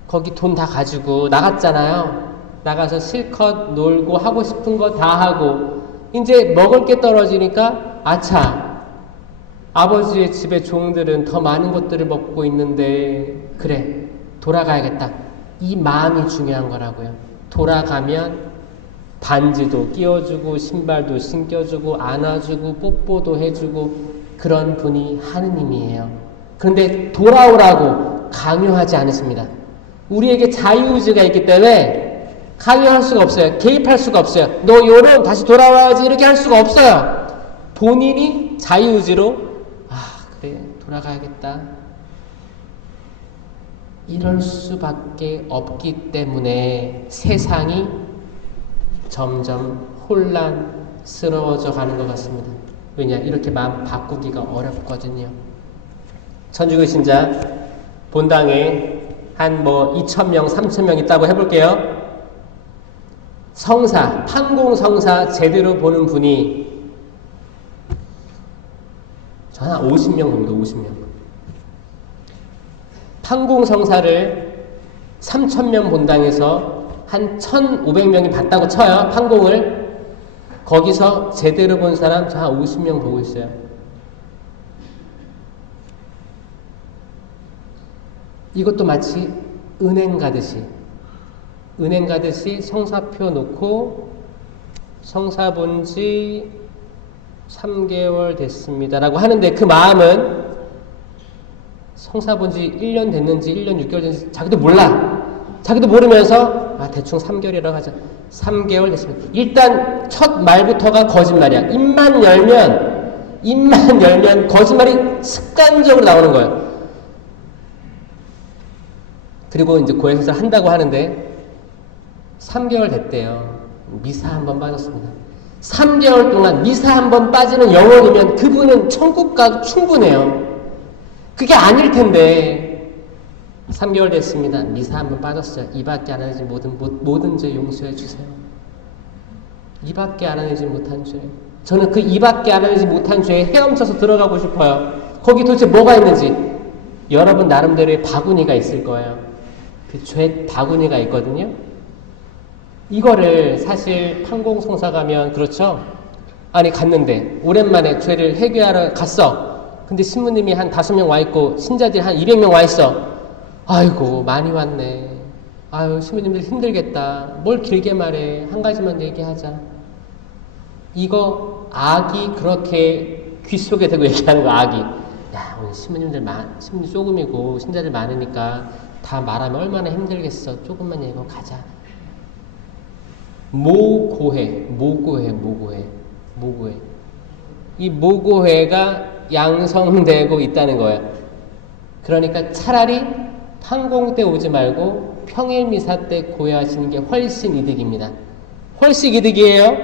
거기 돈 다 가지고 나갔잖아요. 나가서 실컷 놀고 하고 싶은 거 다 하고 이제 먹을 게 떨어지니까 아차, 아버지의 집에 종들은 더 많은 것들을 먹고 있는데 그래, 돌아가야겠다. 이 마음이 중요한 거라고요. 돌아가면 반지도 끼워주고 신발도 신겨주고 안아주고 뽀뽀도 해주고 그런 분이 하느님이에요. 그런데 돌아오라고 강요하지 않으십니다. 우리에게 자유의지가 있기 때문에 강요할 수가 없어요. 개입할 수가 없어요. 너 요런 다시 돌아와야지 이렇게 할 수가 없어요. 본인이 자유의지로 그래 돌아가야겠다. 이럴 수밖에 없기 때문에 세상이 점점 혼란 쓰러워져 가는 것 같습니다. 왜냐? 이렇게 마음 바꾸기가 어렵거든요. 천주교 신자 본당에 한 2,000명, 3,000명 있다고 해볼게요. 성사, 판공성사 제대로 보는 분이 저는 한 50명 봅니다. 50명. 판공성사를 3,000명 본당에서 한 1,500명이 봤다고 쳐요. 판공을. 거기서 제대로 본 사람 저 한 50명 보고 있어요. 이것도 마치 은행 가듯이 성사표 놓고 성사 본 지 3개월 됐습니다 라고 하는데 그 마음은 성사 본 지 1년 됐는지 1년 6개월 됐는지 자기도 몰라. 자기도 모르면서 대충 3개월이라고 하자. 3개월 됐습니다. 일단 첫 말부터가 거짓말이야. 입만 열면 거짓말이 습관적으로 나오는 거예요. 그리고 이제 고해성사를 한다고 하는데 3개월 됐대요. 미사 한 번 빠졌습니다. 3개월 동안 미사 한 번 빠지는 영혼이면 그분은 천국 가도 충분해요. 그게 아닐 텐데 3개월 됐습니다. 미사 한 번 빠졌어요. 이밖에 알아내지 모든 죄 용서해 주세요. 이밖에 알아내지 못한 죄. 저는 그 이밖에 알아내지 못한 죄에 헤엄쳐서 들어가고 싶어요. 거기 도대체 뭐가 있는지. 여러분 나름대로의 바구니가 있을 거예요. 그 죄 바구니가 있거든요. 이거를 사실 판공성사 가면 그렇죠? 아니 갔는데 오랜만에 죄를 회개하러 갔어. 근데 신부님이 한 5명 와 있고 신자들이 한 200명 와 있어. 아이고 많이 왔네. 아유 신부님들 힘들겠다. 뭘 길게 말해. 한 가지만 얘기하자. 이거 악이 그렇게 귀 속에 대고 얘기하는 거. 악이. 야 오늘 신부님 조금이고 신자들 많으니까 다 말하면 얼마나 힘들겠어. 조금만 얘기하고 가자. 모고해. 이 모고해가 양성되고 있다는 거예요. 그러니까 차라리 판공 때 오지 말고 평일 미사 때 고해하시는 게 훨씬 이득입니다. 훨씬 이득이에요.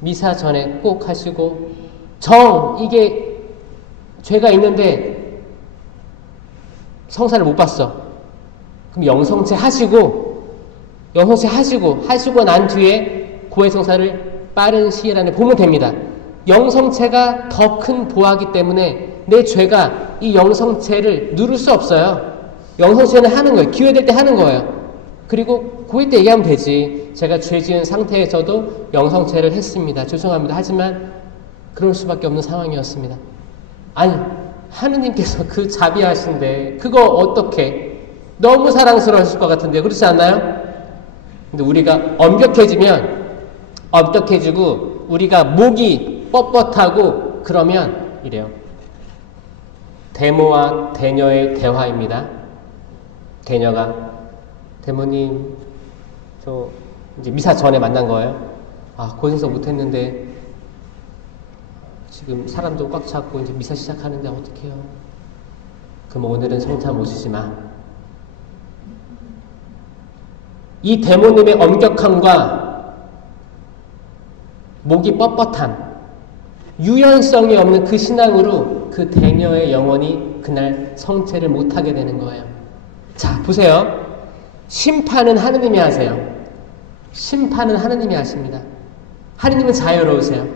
미사 전에 꼭 하시고 이게 죄가 있는데 성사를 못 봤어. 그럼 영성체 하시고 난 뒤에 고해성사를 빠른 시일 안에 보면 됩니다. 영성체가 더 큰 보화기 때문에 내 죄가 이 영성체를 누를 수 없어요. 영성체는 하는 거예요. 기회될 때 하는 거예요. 그리고 고해 때 얘기하면 되지. 제가 죄 지은 상태에서도 영성체를 했습니다. 죄송합니다. 하지만 그럴 수밖에 없는 상황이었습니다. 아니 하느님께서 그 자비하신데 그거 어떻게 너무 사랑스러우실 것 같은데 그렇지 않나요? 근데 우리가 엄격해지고 우리가 목이 뻣뻣하고 그러면 이래요. 대모와 대녀의 대화입니다. 대녀가 대모님 저 이제 미사 전에 만난 거예요. 고해성사 못했는데 지금 사람도 꽉 찼고 이제 미사 시작하는데 어떡해요? 그럼 오늘은 성찬 모시지 마. 이 대모님의 엄격함과 목이 뻣뻣함, 유연성이 없는 그 신앙으로 그 대녀의 영혼이 그날 성체를 못하게 되는 거예요. 자, 보세요. 심판은 하느님이 하세요. 심판은 하느님이 하십니다. 하느님은 자유로우세요.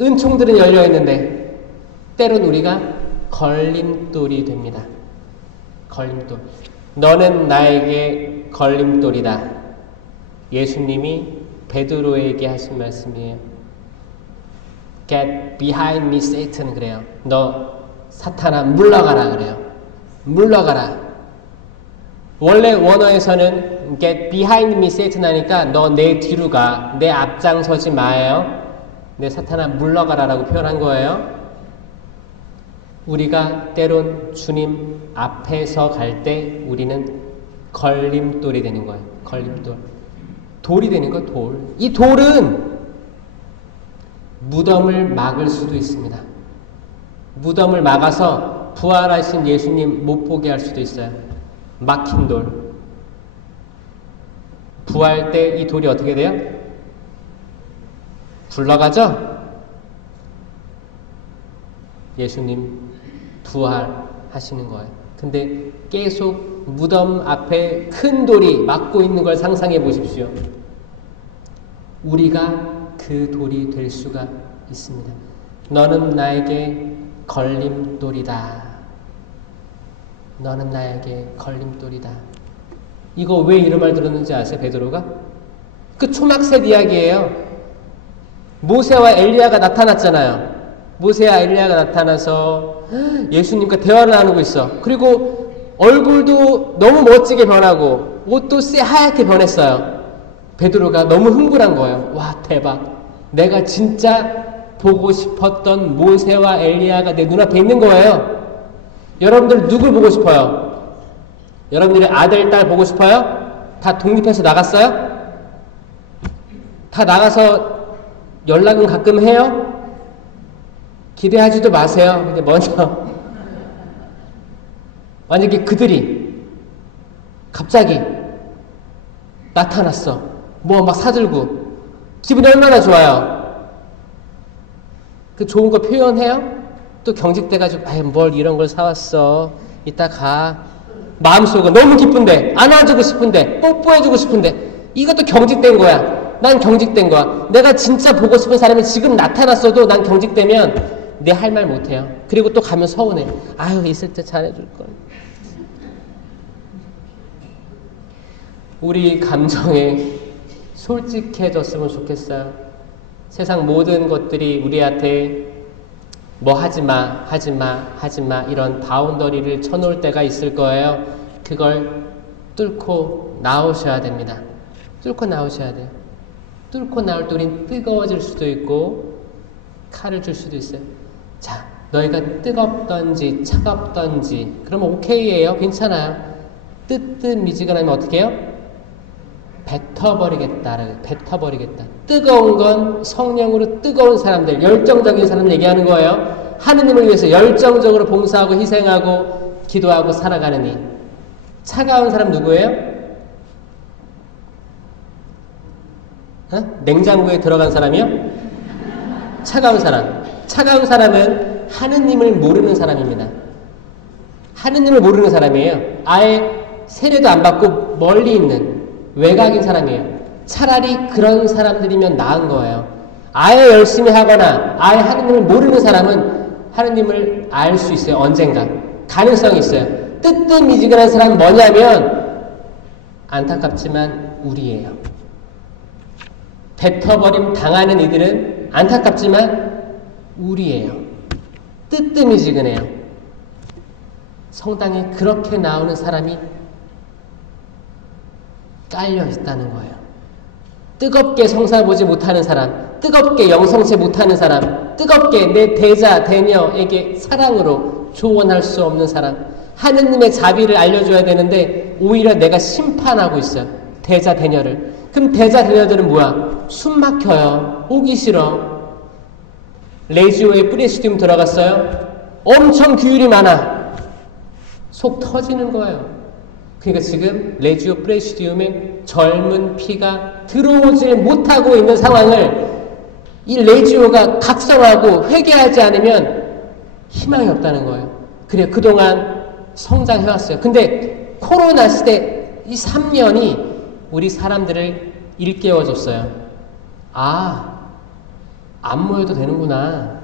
은총들은 열려있는데 때론 우리가 걸림돌이 됩니다. 걸림돌. 너는 나에게 걸림돌이다. 예수님이 베드로에게 하신 말씀이에요. Get behind me, Satan. 그래요. 너 사탄아 물러가라 그래요. 물러가라. 원래 원어에서는 Get behind me, Satan 하니까 너 내 뒤로 가. 내 앞장서지 마요. 내 사탄아 물러가라라고 표현한 거예요. 우리가 때론 주님 앞에서 갈 때 우리는 걸림돌이 되는 거예요. 걸림돌. 돌이 되는 거예요. 돌. 이 돌은 무덤을 막을 수도 있습니다. 무덤을 막아서 부활하신 예수님 못 보게 할 수도 있어요. 막힌 돌. 부활 때 이 돌이 어떻게 돼요? 굴러가죠? 예수님 부활하시는 거예요. 근데 계속 무덤 앞에 큰 돌이 막고 있는 걸 상상해 보십시오. 우리가 그 돌이 될 수가 있습니다. 너는 나에게 걸림돌이다. 너는 나에게 걸림돌이다. 이거 왜 이런 말 들었는지 아세요? 베드로가? 그 초막셋 이야기예요. 모세와 엘리야가 나타났잖아요. 모세와 엘리야가 나타나서 예수님과 대화를 나누고 있어. 그리고 얼굴도 너무 멋지게 변하고 옷도 새하얗게 변했어요. 베드로가 너무 흥분한 거예요. 와, 대박. 내가 진짜 보고 싶었던 모세와 엘리야가 내 눈앞에 있는 거예요. 여러분들 누굴 보고 싶어요? 여러분들의 아들, 딸 보고 싶어요? 다 독립해서 나갔어요? 다 나가서 연락은 가끔 해요? 기대하지도 마세요. 근데 먼저 만약에 그들이 갑자기 나타났어. 뭐 막 사들고 기분이 얼마나 좋아요. 그 좋은 거 표현해요? 또 경직돼가지고 아이 뭘 이런 걸 사왔어. 이따 가. 마음속은 너무 기쁜데 안아주고 싶은데 뽀뽀해주고 싶은데 이것도 경직된 거야. 난 경직된 거야. 내가 진짜 보고 싶은 사람이 지금 나타났어도 난 경직되면 내 할 말 못해요. 그리고 또 가면 서운해. 아유 있을 때 잘해줄걸. 우리 감정에 솔직해졌으면 좋겠어요. 세상 모든 것들이 우리한테 뭐 하지마 하지마 하지마 이런 바운더리를 쳐놓을 때가 있을 거예요. 그걸 뚫고 나오셔야 됩니다. 뚫고 나오셔야 돼요. 뚫고 나올 때 우린 뜨거워질 수도 있고 칼을 줄 수도 있어요. 자, 너희가 뜨겁던지 차갑던지 그러면 오케이예요. 괜찮아요. 뜨뜻미지근하면 어떻게 해요? 뱉어버리겠다. 뱉어버리겠다. 뜨거운 건 성령으로 뜨거운 사람들, 열정적인 사람들 얘기하는 거예요. 하느님을 위해서 열정적으로 봉사하고 희생하고 기도하고 살아가는 이. 차가운 사람 누구예요? 냉장고에 들어간 사람이요? 차가운 사람. 차가운 사람은 하느님을 모르는 사람입니다. 하느님을 모르는 사람이에요. 아예 세례도 안 받고 멀리 있는 외곽인 사람이에요. 차라리 그런 사람들이면 나은 거예요. 아예 열심히 하거나 아예 하느님을 모르는 사람은 하느님을 알 수 있어요. 언젠가. 가능성이 있어요. 뜨뜻미지근한 사람은 뭐냐면 안타깝지만 우리예요. 뱉어버림 당하는 이들은 안타깝지만 우리예요. 뜨뜻미지근해요. 성당에 그렇게 나오는 사람이 깔려 있다는 거예요. 뜨겁게 성사 보지 못하는 사람, 뜨겁게 영성체 못하는 사람, 뜨겁게 내 대자, 대녀에게 사랑으로 조언할 수 없는 사람, 하느님의 자비를 알려줘야 되는데 오히려 내가 심판하고 있어요. 대자, 대녀를. 그럼 대자, 대녀들은 뭐야? 숨 막혀요. 오기 싫어. 레지오에 프레시디움 들어갔어요. 엄청 규율이 많아. 속 터지는 거예요. 그러니까 지금 레지오 프레시디움에 젊은 피가 들어오질 못하고 있는 상황을 이 레지오가 각성하고 회개하지 않으면 희망이 없다는 거예요. 그래 그동안 성장해왔어요. 근데 코로나 시대 이 3년이 우리 사람들을 일깨워줬어요. 아, 안 모여도 되는구나.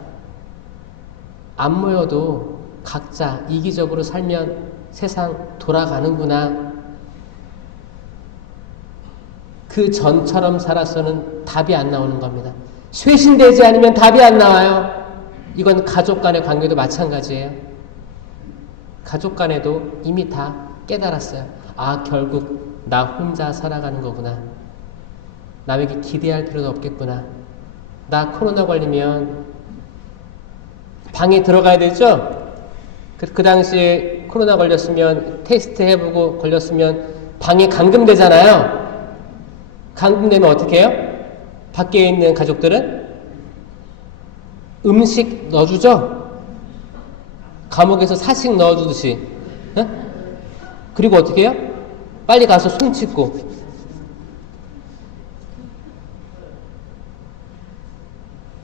안 모여도 각자 이기적으로 살면 세상 돌아가는구나. 그 전처럼 살아서는 답이 안 나오는 겁니다. 쇄신되지 않으면 답이 안 나와요. 이건 가족 간의 관계도 마찬가지예요. 가족 간에도 이미 다 깨달았어요. 아, 결국 나 혼자 살아가는 거구나. 남에게 기대할 필요도 없겠구나. 나 코로나 걸리면 방에 들어가야 되죠? 그 당시에 코로나 걸렸으면 테스트 해보고 걸렸으면 방에 감금되잖아요. 감금되면 어떻게 해요? 밖에 있는 가족들은 음식 넣어주죠? 감옥에서 사식 넣어주듯이. 그리고 어떻게 해요? 빨리 가서 손 씻고.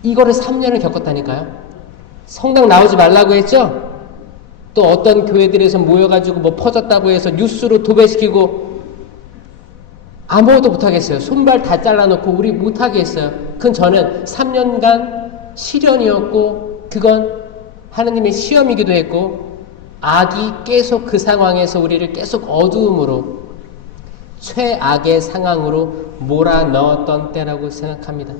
이거를 3년을 겪었다니까요. 성당 나오지 말라고 했죠? 또 어떤 교회들에서 모여가지고 뭐 퍼졌다고 해서 뉴스로 도배시키고 아무것도 못하겠어요. 손발 다 잘라놓고 우리 못하게 했어요. 그건 저는 3년간 시련이었고 그건 하느님의 시험이기도 했고 악이 계속 그 상황에서 우리를 계속 어두움으로 최악의 상황으로 몰아넣었던 때라고 생각합니다.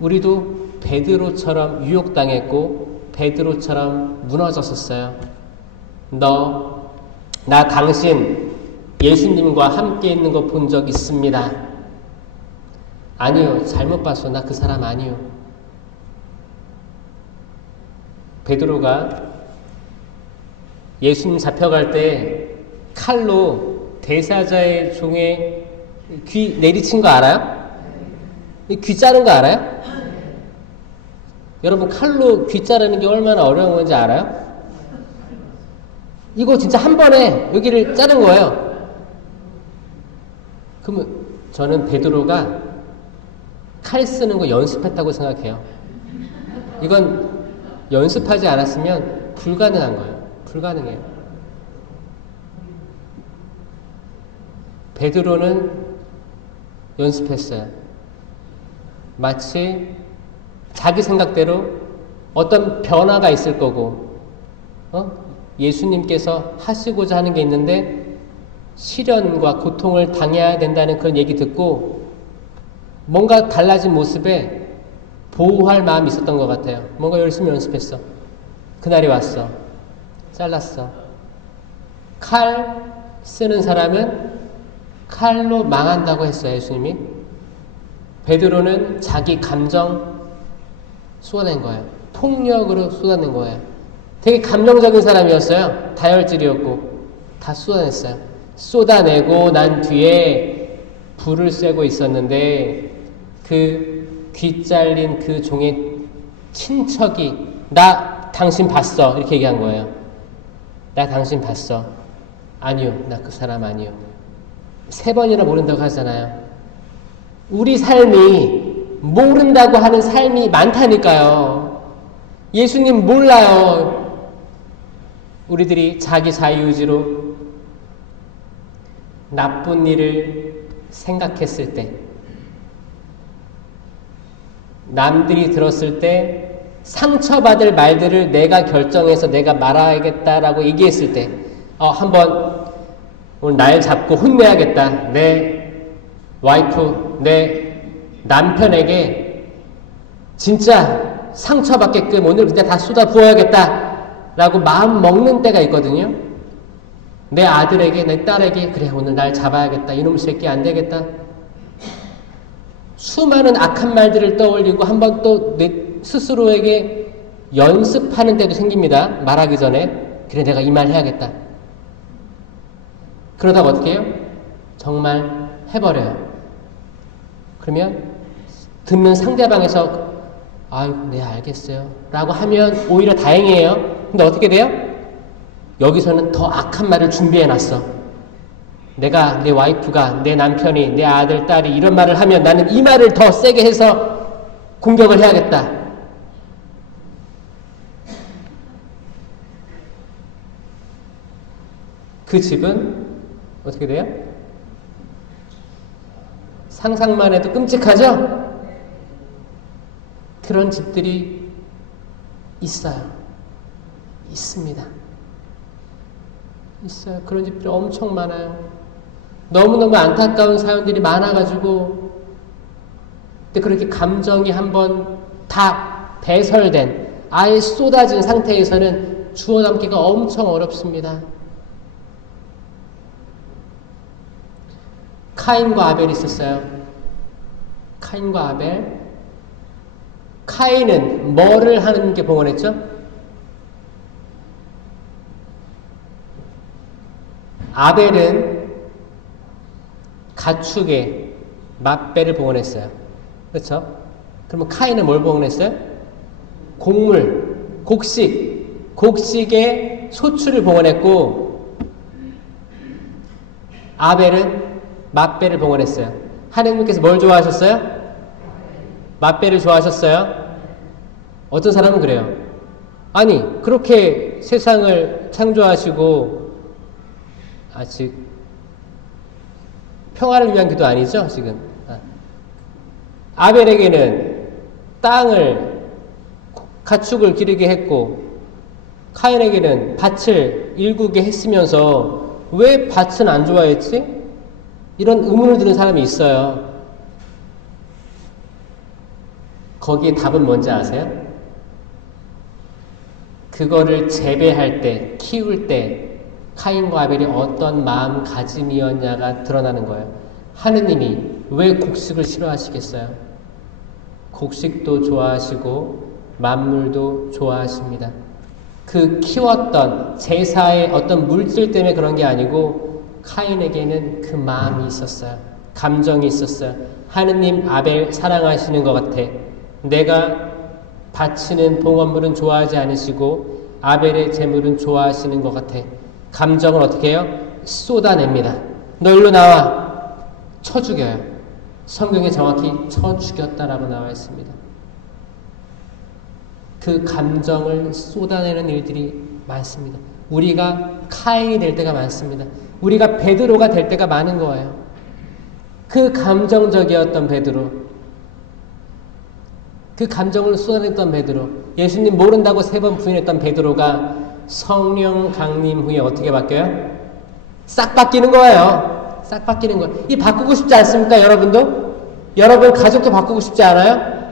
우리도 베드로처럼 유혹당했고 베드로처럼 무너졌었어요. 나 당신 예수님과 함께 있는 거 본 적 있습니다. 아니요. 잘못 봤어. 나 그 사람 아니요. 베드로가 예수님 잡혀갈 때 칼로 대사자의 종의 귀 내리친 거 알아요? 귀 자른 거 알아요? 여러분 칼로 귀 자르는 게 얼마나 어려운 건지 알아요? 이거 진짜 한 번에 여기를 자른 거예요. 그러면 저는 베드로가 칼 쓰는 거 연습했다고 생각해요. 이건 연습하지 않았으면 불가능한 거예요. 불가능해요. 베드로는 연습했어요. 마치 자기 생각대로 어떤 변화가 있을 거고, 예수님께서 하시고자 하는 게 있는데 시련과 고통을 당해야 된다는 그런 얘기 듣고 뭔가 달라진 모습에 보호할 마음이 있었던 것 같아요. 뭔가 열심히 연습했어. 그날이 왔어. 잘랐어. 칼 쓰는 사람은 칼로 망한다고 했어요. 예수님이. 베드로는 자기 감정 쏟아낸 거예요. 폭력으로 쏟아낸 거예요. 되게 감정적인 사람이었어요. 다혈질이었고 다 쏟아냈어요. 쏟아내고 난 뒤에 불을 쐬고 있었는데 그 귀 잘린 그 종의 친척이 나 당신 봤어 이렇게 얘기한 거예요. 나 당신 봤어. 아니요. 나 그 사람 아니요. 3번이나 모른다고 하잖아요. 우리 삶이 모른다고 하는 삶이 많다니까요. 예수님 몰라요. 우리들이 자기 자유의지로 나쁜 일을 생각했을 때, 남들이 들었을 때 상처받을 말들을 내가 결정해서 내가 말아야겠다라고 얘기했을 때, 한번 오늘 날 잡고 혼내야겠다. 내 와이프, 내 남편에게 진짜 상처받게끔 오늘 그냥 다 쏟아 부어야겠다 라고 마음 먹는 때가 있거든요. 내 아들에게, 내 딸에게 그래 오늘 날 잡아야겠다. 이놈 새끼 안 되겠다. 수많은 악한 말들을 떠올리고 한번 또 내 스스로에게 연습하는 때도 생깁니다. 말하기 전에 그래 내가 이 말 해야겠다. 그러다가 어떻게 해요? 정말 해버려요. 그러면 듣는 상대방에서 아유 네 알겠어요 라고 하면 오히려 다행이에요. 근데 어떻게 돼요? 여기서는 더 악한 말을 준비해놨어. 내가, 내 와이프가, 내 남편이, 내 아들, 딸이 이런 말을 하면 나는 이 말을 더 세게 해서 공격을 해야겠다. 그 집은 어떻게 돼요? 상상만 해도 끔찍하죠? 그런 집들이 있어요. 있습니다. 있어요. 그런 집들이 엄청 많아요. 너무너무 안타까운 사연들이 많아가지고 근데 그렇게 감정이 한번 다 배설된 아예 쏟아진 상태에서는 주워 담기가 엄청 어렵습니다. 카인과 아벨이 있었어요. 카인과 아벨. 카인은 뭐를 하는 게 봉헌했죠? 아벨은 가축의 맛배를 봉헌했어요. 그렇죠? 그러면 카인은 뭘 봉헌했어요? 곡물, 곡식의 소출을 봉헌했고 아벨은 맛배를 봉헌했어요. 하느님께서 뭘 좋아하셨어요? 맛배를 좋아하셨어요? 어떤 사람은 그래요. 아니, 그렇게 세상을 창조하시고, 아직 평화를 위한 기도 아니죠, 지금. 아벨에게는 땅을, 가축을 기르게 했고, 카인에게는 밭을 일구게 했으면서 왜 밭은 안 좋아했지? 이런 의문을 드는 사람이 있어요. 거기에 답은 뭔지 아세요? 그거를 재배할 때, 키울 때 카인과 아벨이 어떤 마음가짐이었냐가 드러나는 거예요. 하느님이 왜 곡식을 싫어하시겠어요? 곡식도 좋아하시고 만물도 좋아하십니다. 그 키웠던 제사의 어떤 물질 때문에 그런 게 아니고 카인에게는 그 마음이 있었어요. 감정이 있었어요. 하느님 아벨 사랑하시는 것 같아. 내가 바치는 봉헌물은 좋아하지 않으시고 아벨의 제물은 좋아하시는 것 같아. 감정을 어떻게 해요? 쏟아냅니다. 너 일로 나와. 쳐 죽여요. 성경에 정확히 쳐 죽였다라고 나와 있습니다. 그 감정을 쏟아내는 일들이 많습니다. 우리가 카인이 될 때가 많습니다. 우리가 베드로가 될 때가 많은 거예요. 그 감정적이었던 베드로, 그 감정을 쏟아냈던 베드로, 예수님 모른다고 3번 부인했던 베드로가 성령 강림 후에 어떻게 바뀌어요? 싹 바뀌는 거예요. 싹 바뀌는 거예요. 이 바꾸고 싶지 않습니까, 여러분도? 여러분 가족도 바꾸고 싶지 않아요?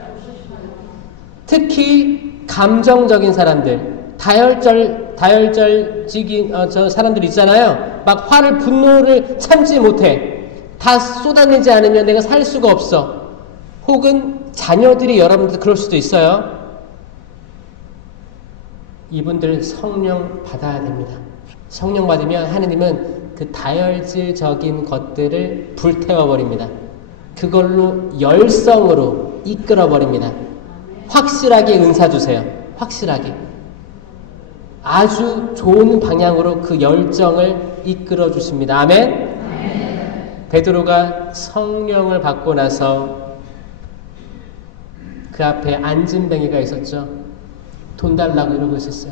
특히 감정적인 사람들, 다혈질적인 저 사람들 있잖아요. 막 화를, 분노를 참지 못해. 다 쏟아내지 않으면 내가 살 수가 없어. 혹은 자녀들이 여러분들 그럴 수도 있어요. 이분들 성령 받아야 됩니다. 성령 받으면 하느님은 그 다혈질적인 것들을 불태워버립니다. 그걸로 열성으로 이끌어버립니다. 확실하게 은사 주세요. 확실하게. 아주 좋은 방향으로 그 열정을 이끌어 주십니다. 아멘? 베드로가 성령을 받고 나서 그 앞에 안진뱅이가 있었죠. 돈 달라고 이러고 있었어요.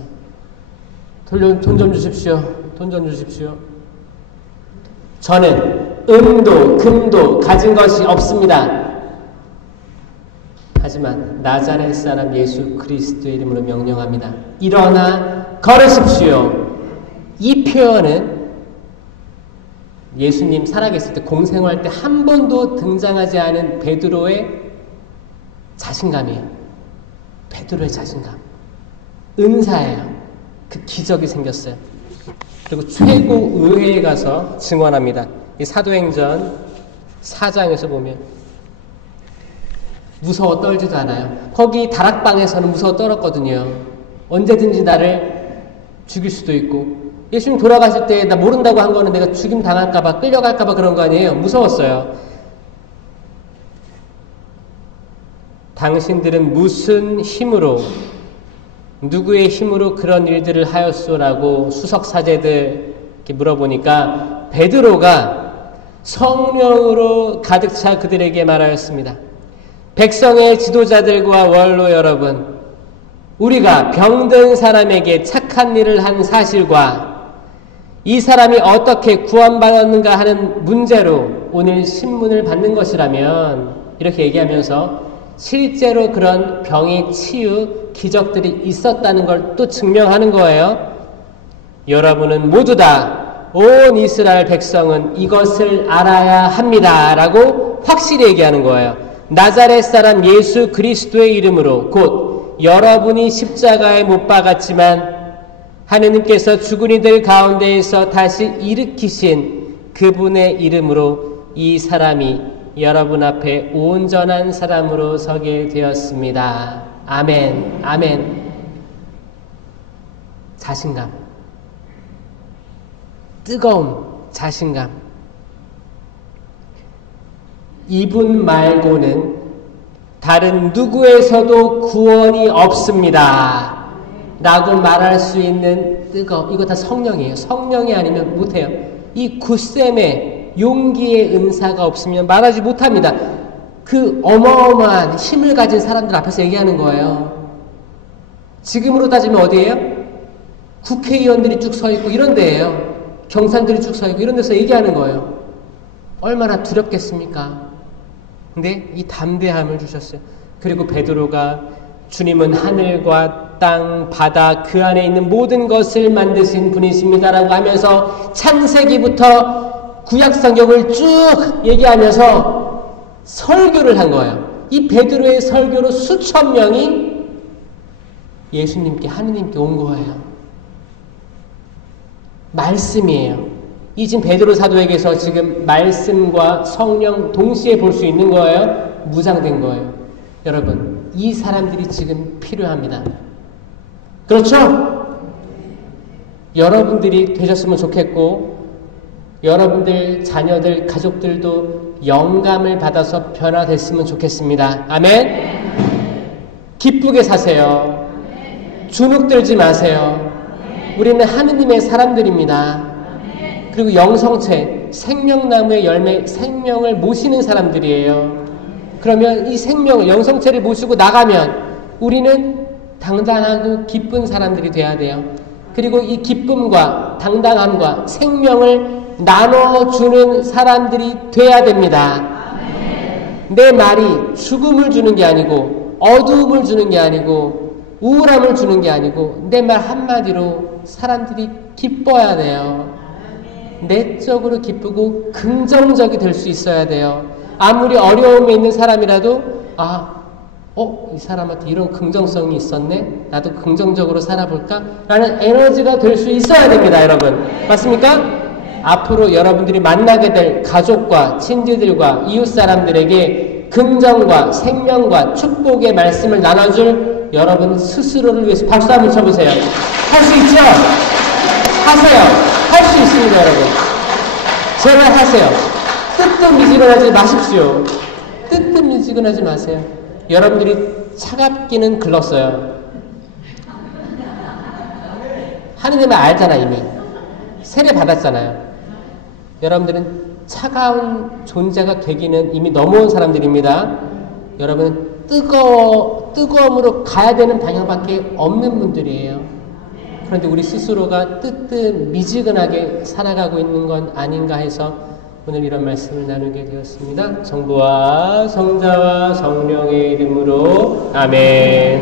돈 좀 주십시오. 돈 좀 주십시오. 저는 은도 금도 가진 것이 없습니다. 하지만 나자렛 사람 예수 그리스도의 이름으로 명령합니다. 일어나 걸으십시오. 이 표현은 예수님 살아계실 때 공생활 때 한 번도 등장하지 않은 베드로의 자신감이에요. 베드로의 자신감. 은사예요. 그 기적이 생겼어요. 그리고 최고 의회에 가서 증언합니다. 이 사도행전 4장에서 보면 무서워 떨지도 않아요. 거기 다락방에서는 무서워 떨었거든요. 언제든지 나를 죽일 수도 있고, 예수님 돌아가실 때 나 모른다고 한 거는 내가 죽임 당할까봐 끌려갈까봐 그런 거 아니에요. 무서웠어요. 당신들은 무슨 힘으로, 누구의 힘으로 그런 일들을 하였소라고 수석사제들 이렇게 물어보니까 베드로가 성령으로 가득 차 그들에게 말하였습니다. 백성의 지도자들과 원로 여러분, 우리가 병든 사람에게 착한 일을 한 사실과 이 사람이 어떻게 구원받았는가 하는 문제로 오늘 신문을 받는 것이라면, 이렇게 얘기하면서 실제로 그런 병이 치유 기적들이 있었다는 걸 또 증명하는 거예요. 여러분은 모두 다 온 이스라엘 백성은 이것을 알아야 합니다 라고 확실히 얘기하는 거예요. 나자렛 사람 예수 그리스도의 이름으로, 곧 여러분이 십자가에 못 박았지만 하느님께서 죽은 이들 가운데에서 다시 일으키신 그분의 이름으로 이 사람이 여러분 앞에 온전한 사람으로 서게 되었습니다. 아멘. 아멘. 자신감, 뜨거움, 자신감. 이분 말고는 다른 누구에서도 구원이 없습니다 라고 말할 수 있는 뜨거움. 이거 다 성령이에요. 성령이 아니면 못해요. 이 굳셈의 용기의 은사가 없으면 말하지 못합니다. 그 어마어마한 힘을 가진 사람들 앞에서 얘기하는 거예요. 지금으로 따지면 어디예요? 국회의원들이 쭉 서 있고 이런 데예요. 경산들이 쭉 서 있고 이런 데서 얘기하는 거예요. 얼마나 두렵겠습니까? 근데 이 담대함을 주셨어요. 그리고 베드로가 주님은 하늘과 땅, 바다, 그 안에 있는 모든 것을 만드신 분이십니다라고 하면서 창세기부터 구약성경을 쭉 얘기하면서 설교를 한 거예요. 이 베드로의 설교로 수천 명이 예수님께, 하느님께 온 거예요. 말씀이에요. 이 지금 베드로 사도에게서 지금 말씀과 성령 동시에 볼 수 있는 거예요? 무장된 거예요. 여러분, 이 사람들이 지금 필요합니다. 그렇죠? 여러분들이 되셨으면 좋겠고, 여러분들 자녀들, 가족들도 영감을 받아서 변화됐으면 좋겠습니다. 아멘? 기쁘게 사세요. 주눅 들지 마세요. 우리는 하느님의 사람들입니다. 그리고 영성체, 생명나무의 열매, 생명을 모시는 사람들이에요. 그러면 이 생명을, 영성체를 모시고 나가면 우리는 당당하고 기쁜 사람들이 돼야 돼요. 그리고 이 기쁨과 당당함과 생명을 나눠주는 사람들이 돼야 됩니다. 내 말이 죽음을 주는 게 아니고 어두움을 주는 게 아니고 우울함을 주는 게 아니고 내 말 한마디로 사람들이 기뻐야 돼요. 내적으로 기쁘고 긍정적이 될 수 있어야 돼요. 아무리 어려움에 있는 사람이라도 이 사람한테 이런 긍정성이 있었네? 나도 긍정적으로 살아볼까? 라는 에너지가 될 수 있어야 됩니다, 여러분. 맞습니까? 앞으로 여러분들이 만나게 될 가족과 친지들과 이웃 사람들에게 긍정과 생명과 축복의 말씀을 나눠줄 여러분 스스로를 위해서 박수 한번 쳐보세요. 할 수 있죠? 하세요. 할 수 있습니다, 여러분. 제발 하세요. 뜨뜻미지근하지 마십시오. 뜨뜻미지근하지 마세요. 여러분들이 차갑기는 글렀어요. 하느님은 알잖아, 이미. 세례 받았잖아요. 여러분들은 차가운 존재가 되기는 이미 넘어온 사람들입니다. 여러분은 뜨거움으로 가야 되는 방향밖에 없는 분들이에요. 그런데 우리 스스로가 뜨뜻미지근하게 살아가고 있는 건 아닌가 해서 오늘 이런 말씀을 나누게 되었습니다. 성부와 성자와 성령의 이름으로 아멘.